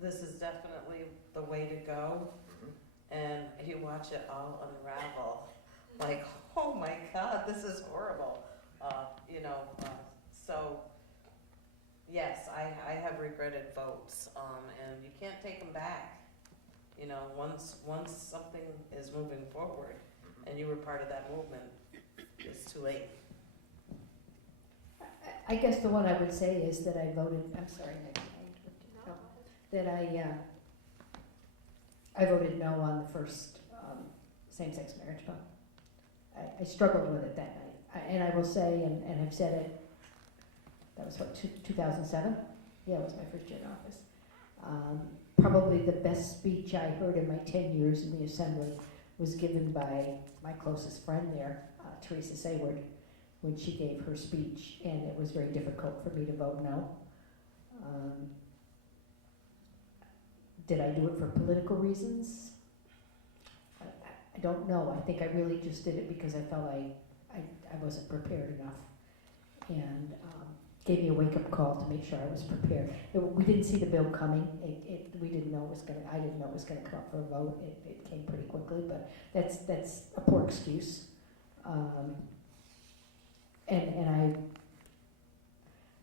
this is definitely the way to go, and you watch it all unravel. Like, oh my God, this is horrible. So yes, I have regretted votes, and you can't take them back. Once something is moving forward, and you were part of that movement, it's too late. I guess the one I would say is that I voted, I'm sorry, Nick, that I voted no on the first same-sex marriage bill. I struggled with it that night. And I will say, and I've said it, that was what, 2007? Yeah, it was my first year in office. Probably the best speech I heard in my 10 years in the Assembly was given by my closest friend there, Teresa Sayward, when she gave her speech, and it was very difficult for me to vote no. Did I do it for political reasons? I don't know. I think I really just did it because I felt I wasn't prepared enough, and gave me a wake-up call to make sure I was prepared. We didn't see the bill coming. We didn't know it was I didn't know it was going to come up for a vote. It came pretty quickly, but that's a poor excuse. And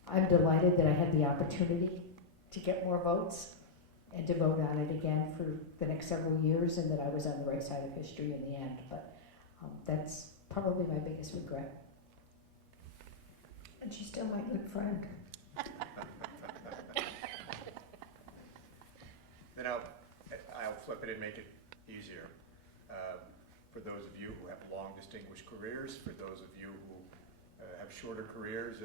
I'm delighted that I had the opportunity to get more votes and to vote on it again for the next several years, and that I was on the right side of history in the end. But that's probably my biggest regret. And she's still my good friend. Then I'll flip it and make it easier. For those of you who have long, distinguished careers, for those of you who have shorter careers,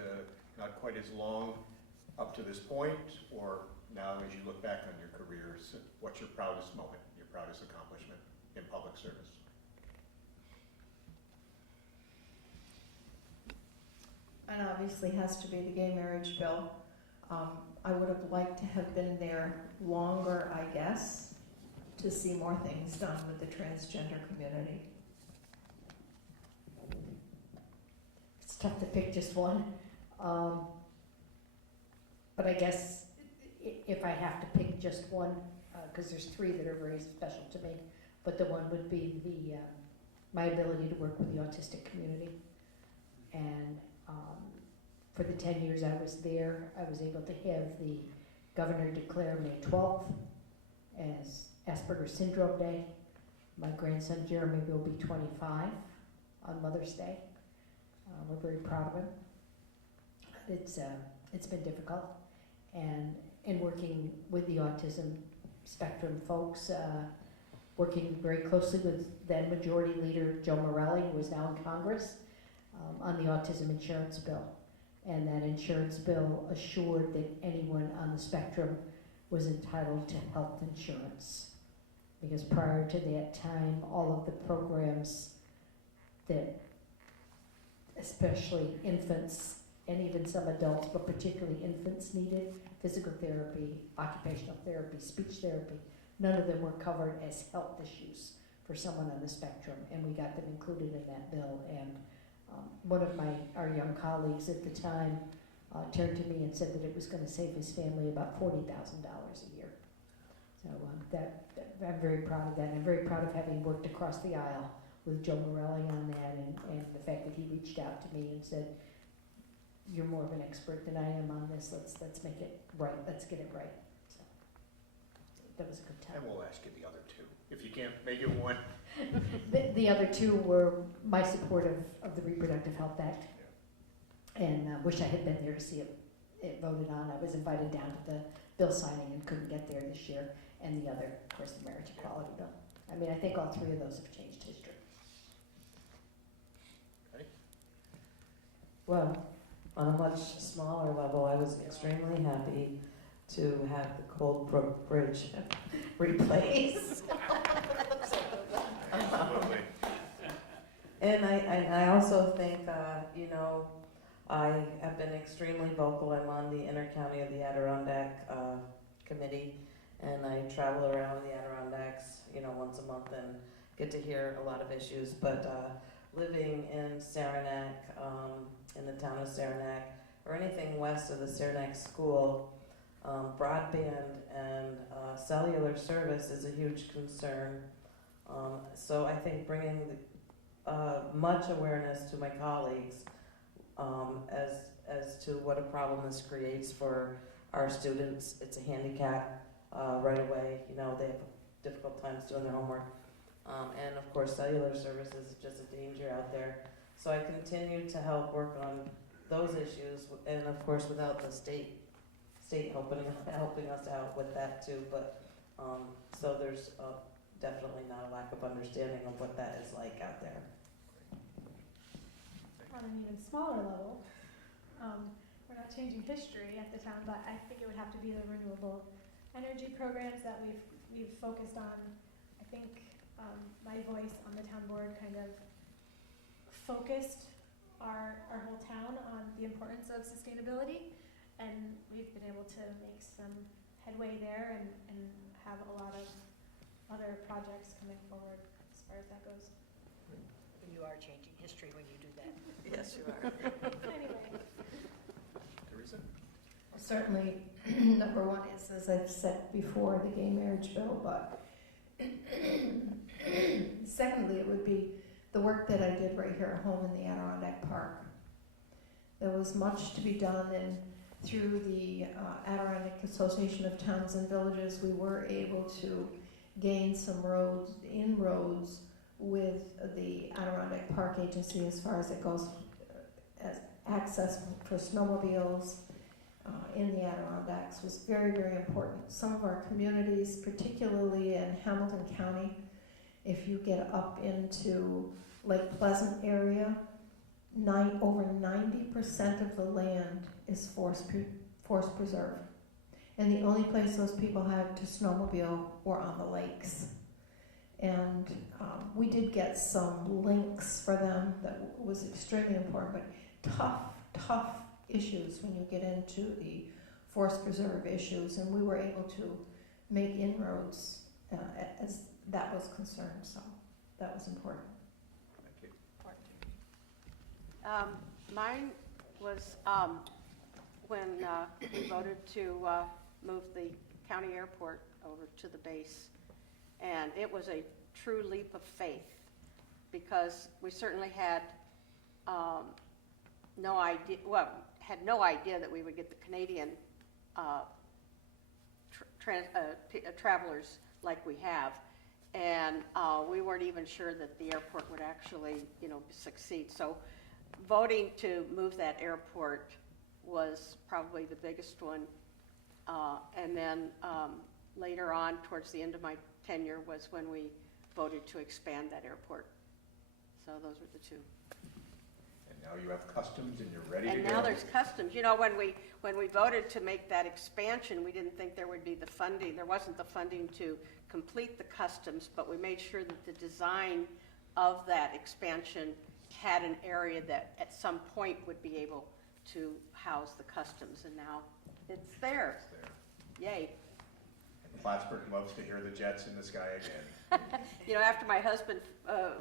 not quite as long up to this point, or now as you look back on your careers, what's your proudest moment, your proudest accomplishment in public service? And obviously has to be the gay marriage bill. I would have liked to have been there longer, I guess, to see more things done with the transgender community. It's tough to pick just one. But I guess if I have to pick just one, because there's three that are very special to me, but the one would be my ability to work with the autistic community. And for the 10 years I was there, I was able to have the governor declare May 12th as Asperger's Syndrome Day. My grandson Jeremy will be 25 on Mother's Day. We're very proud of him. It's been difficult, and in working with the autism spectrum folks, working very closely with then Majority Leader Joe Morelli, who is now in Congress, on the autism insurance bill. And that insurance bill assured that anyone on the spectrum was entitled to health insurance. Because prior to that time, all of the programs that especially infants and even some adults, but particularly infants, needed physical therapy, occupational therapy, speech therapy. None of them were covered as health issues for someone on the spectrum, and we got them included in that bill. And one of our young colleagues at the time turned to me and said that it was going to save his family about $40,000 a year. So I'm very proud of that. And I'm very proud of having worked across the aisle with Joe Morelli on that, and the fact that he reached out to me and said, "You're more of an expert than I am on this. Let's make it right. Let's get it right." So that was a good time. And we'll ask you the other two, if you can't make it one. The other two were my support of the Reproductive Health Act, and wish I had been there to see it voted on. I was invited down to the bill signing and couldn't get there this year. And the other, of course, the marriage equality bill. I mean, I think all three of those have changed history. Okay. Well, on a much smaller level, I was extremely happy to have the Coldbrook Bridge replaced. Absolutely. And I also think, I have been extremely vocal. I'm on the Intercounty of the Adirondack Committee, and I travel around the Adirondacks, once a month and get to hear a lot of issues. But living in Saranac, in the town of Saranac, or anything west of the Saranac School, broadband and cellular service is a huge concern. So I think bringing much awareness to my colleagues as to what a problem this creates for our students. It's a handicap right away. They have difficult times doing their homework. And of course, cellular service is just a danger out there. So I continue to help work on those issues, and of course, without the state helping us out with that too. But so there's definitely not a lack of understanding of what that is like out there. On an even smaller level, we're not changing history at the town, but I think it would have to be the renewable energy programs that we've focused on. I think my voice on the town board kind of focused our whole town on the importance of sustainability, and we've been able to make some headway there and have a lot of other projects coming forward as far as that goes. You are changing history when you do that. Yes, you are. Anyway. Teresa? Certainly, number one is, as I've said before, the gay marriage bill, but secondly, it would be the work that I did right here at home in the Adirondack Park. There was much to be done, and through the Adirondack Association of Towns and Villages, we were able to gain some inroads with the Adirondack Park Agency as far as it goes as access for snowmobiles in the Adirondacks was very, very important. Some of our communities, particularly in Hamilton County, if you get up into Lake Pleasant area, over 90% of the land is forest preserve. And the only place those people had to snowmobile were on the lakes. And we did get some links for them that was extremely important, but tough issues when you get into the forest preserve issues, and we were able to make inroads as that was concerned, so that was important. Thank you. Mine was when we voted to move the county airport over to the base. And it was a true leap of faith, because we certainly had no idea that we would get the Canadian travelers like we have. And we weren't even sure that the airport would actually, succeed. So voting to move that airport was probably the biggest one. And then later on, towards the end of my tenure, was when we voted to expand that airport. So those were the two. And now you have customs and you're ready to go. And now there's customs. When we voted to make that expansion, we didn't think there would be the funding. There wasn't the funding to complete the customs, but we made sure that the design of that expansion had an area that at some point would be able to house the customs, and now it's there. It's there. Yay. And Plattsburgh loves to hear the jets in the sky again. After my husband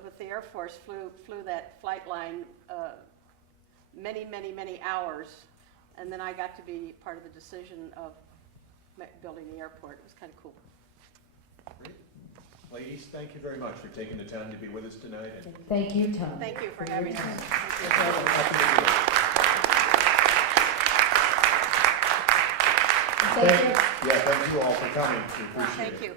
with the Air Force flew that flight line many, many, many hours, and then I got to be part of the decision of building the airport. It was kind of cool. Great. Ladies, thank you very much for taking the time to be with us tonight. And Thank you, Tom. Thank you for having us. thank you all for coming. We appreciate it. Thank you.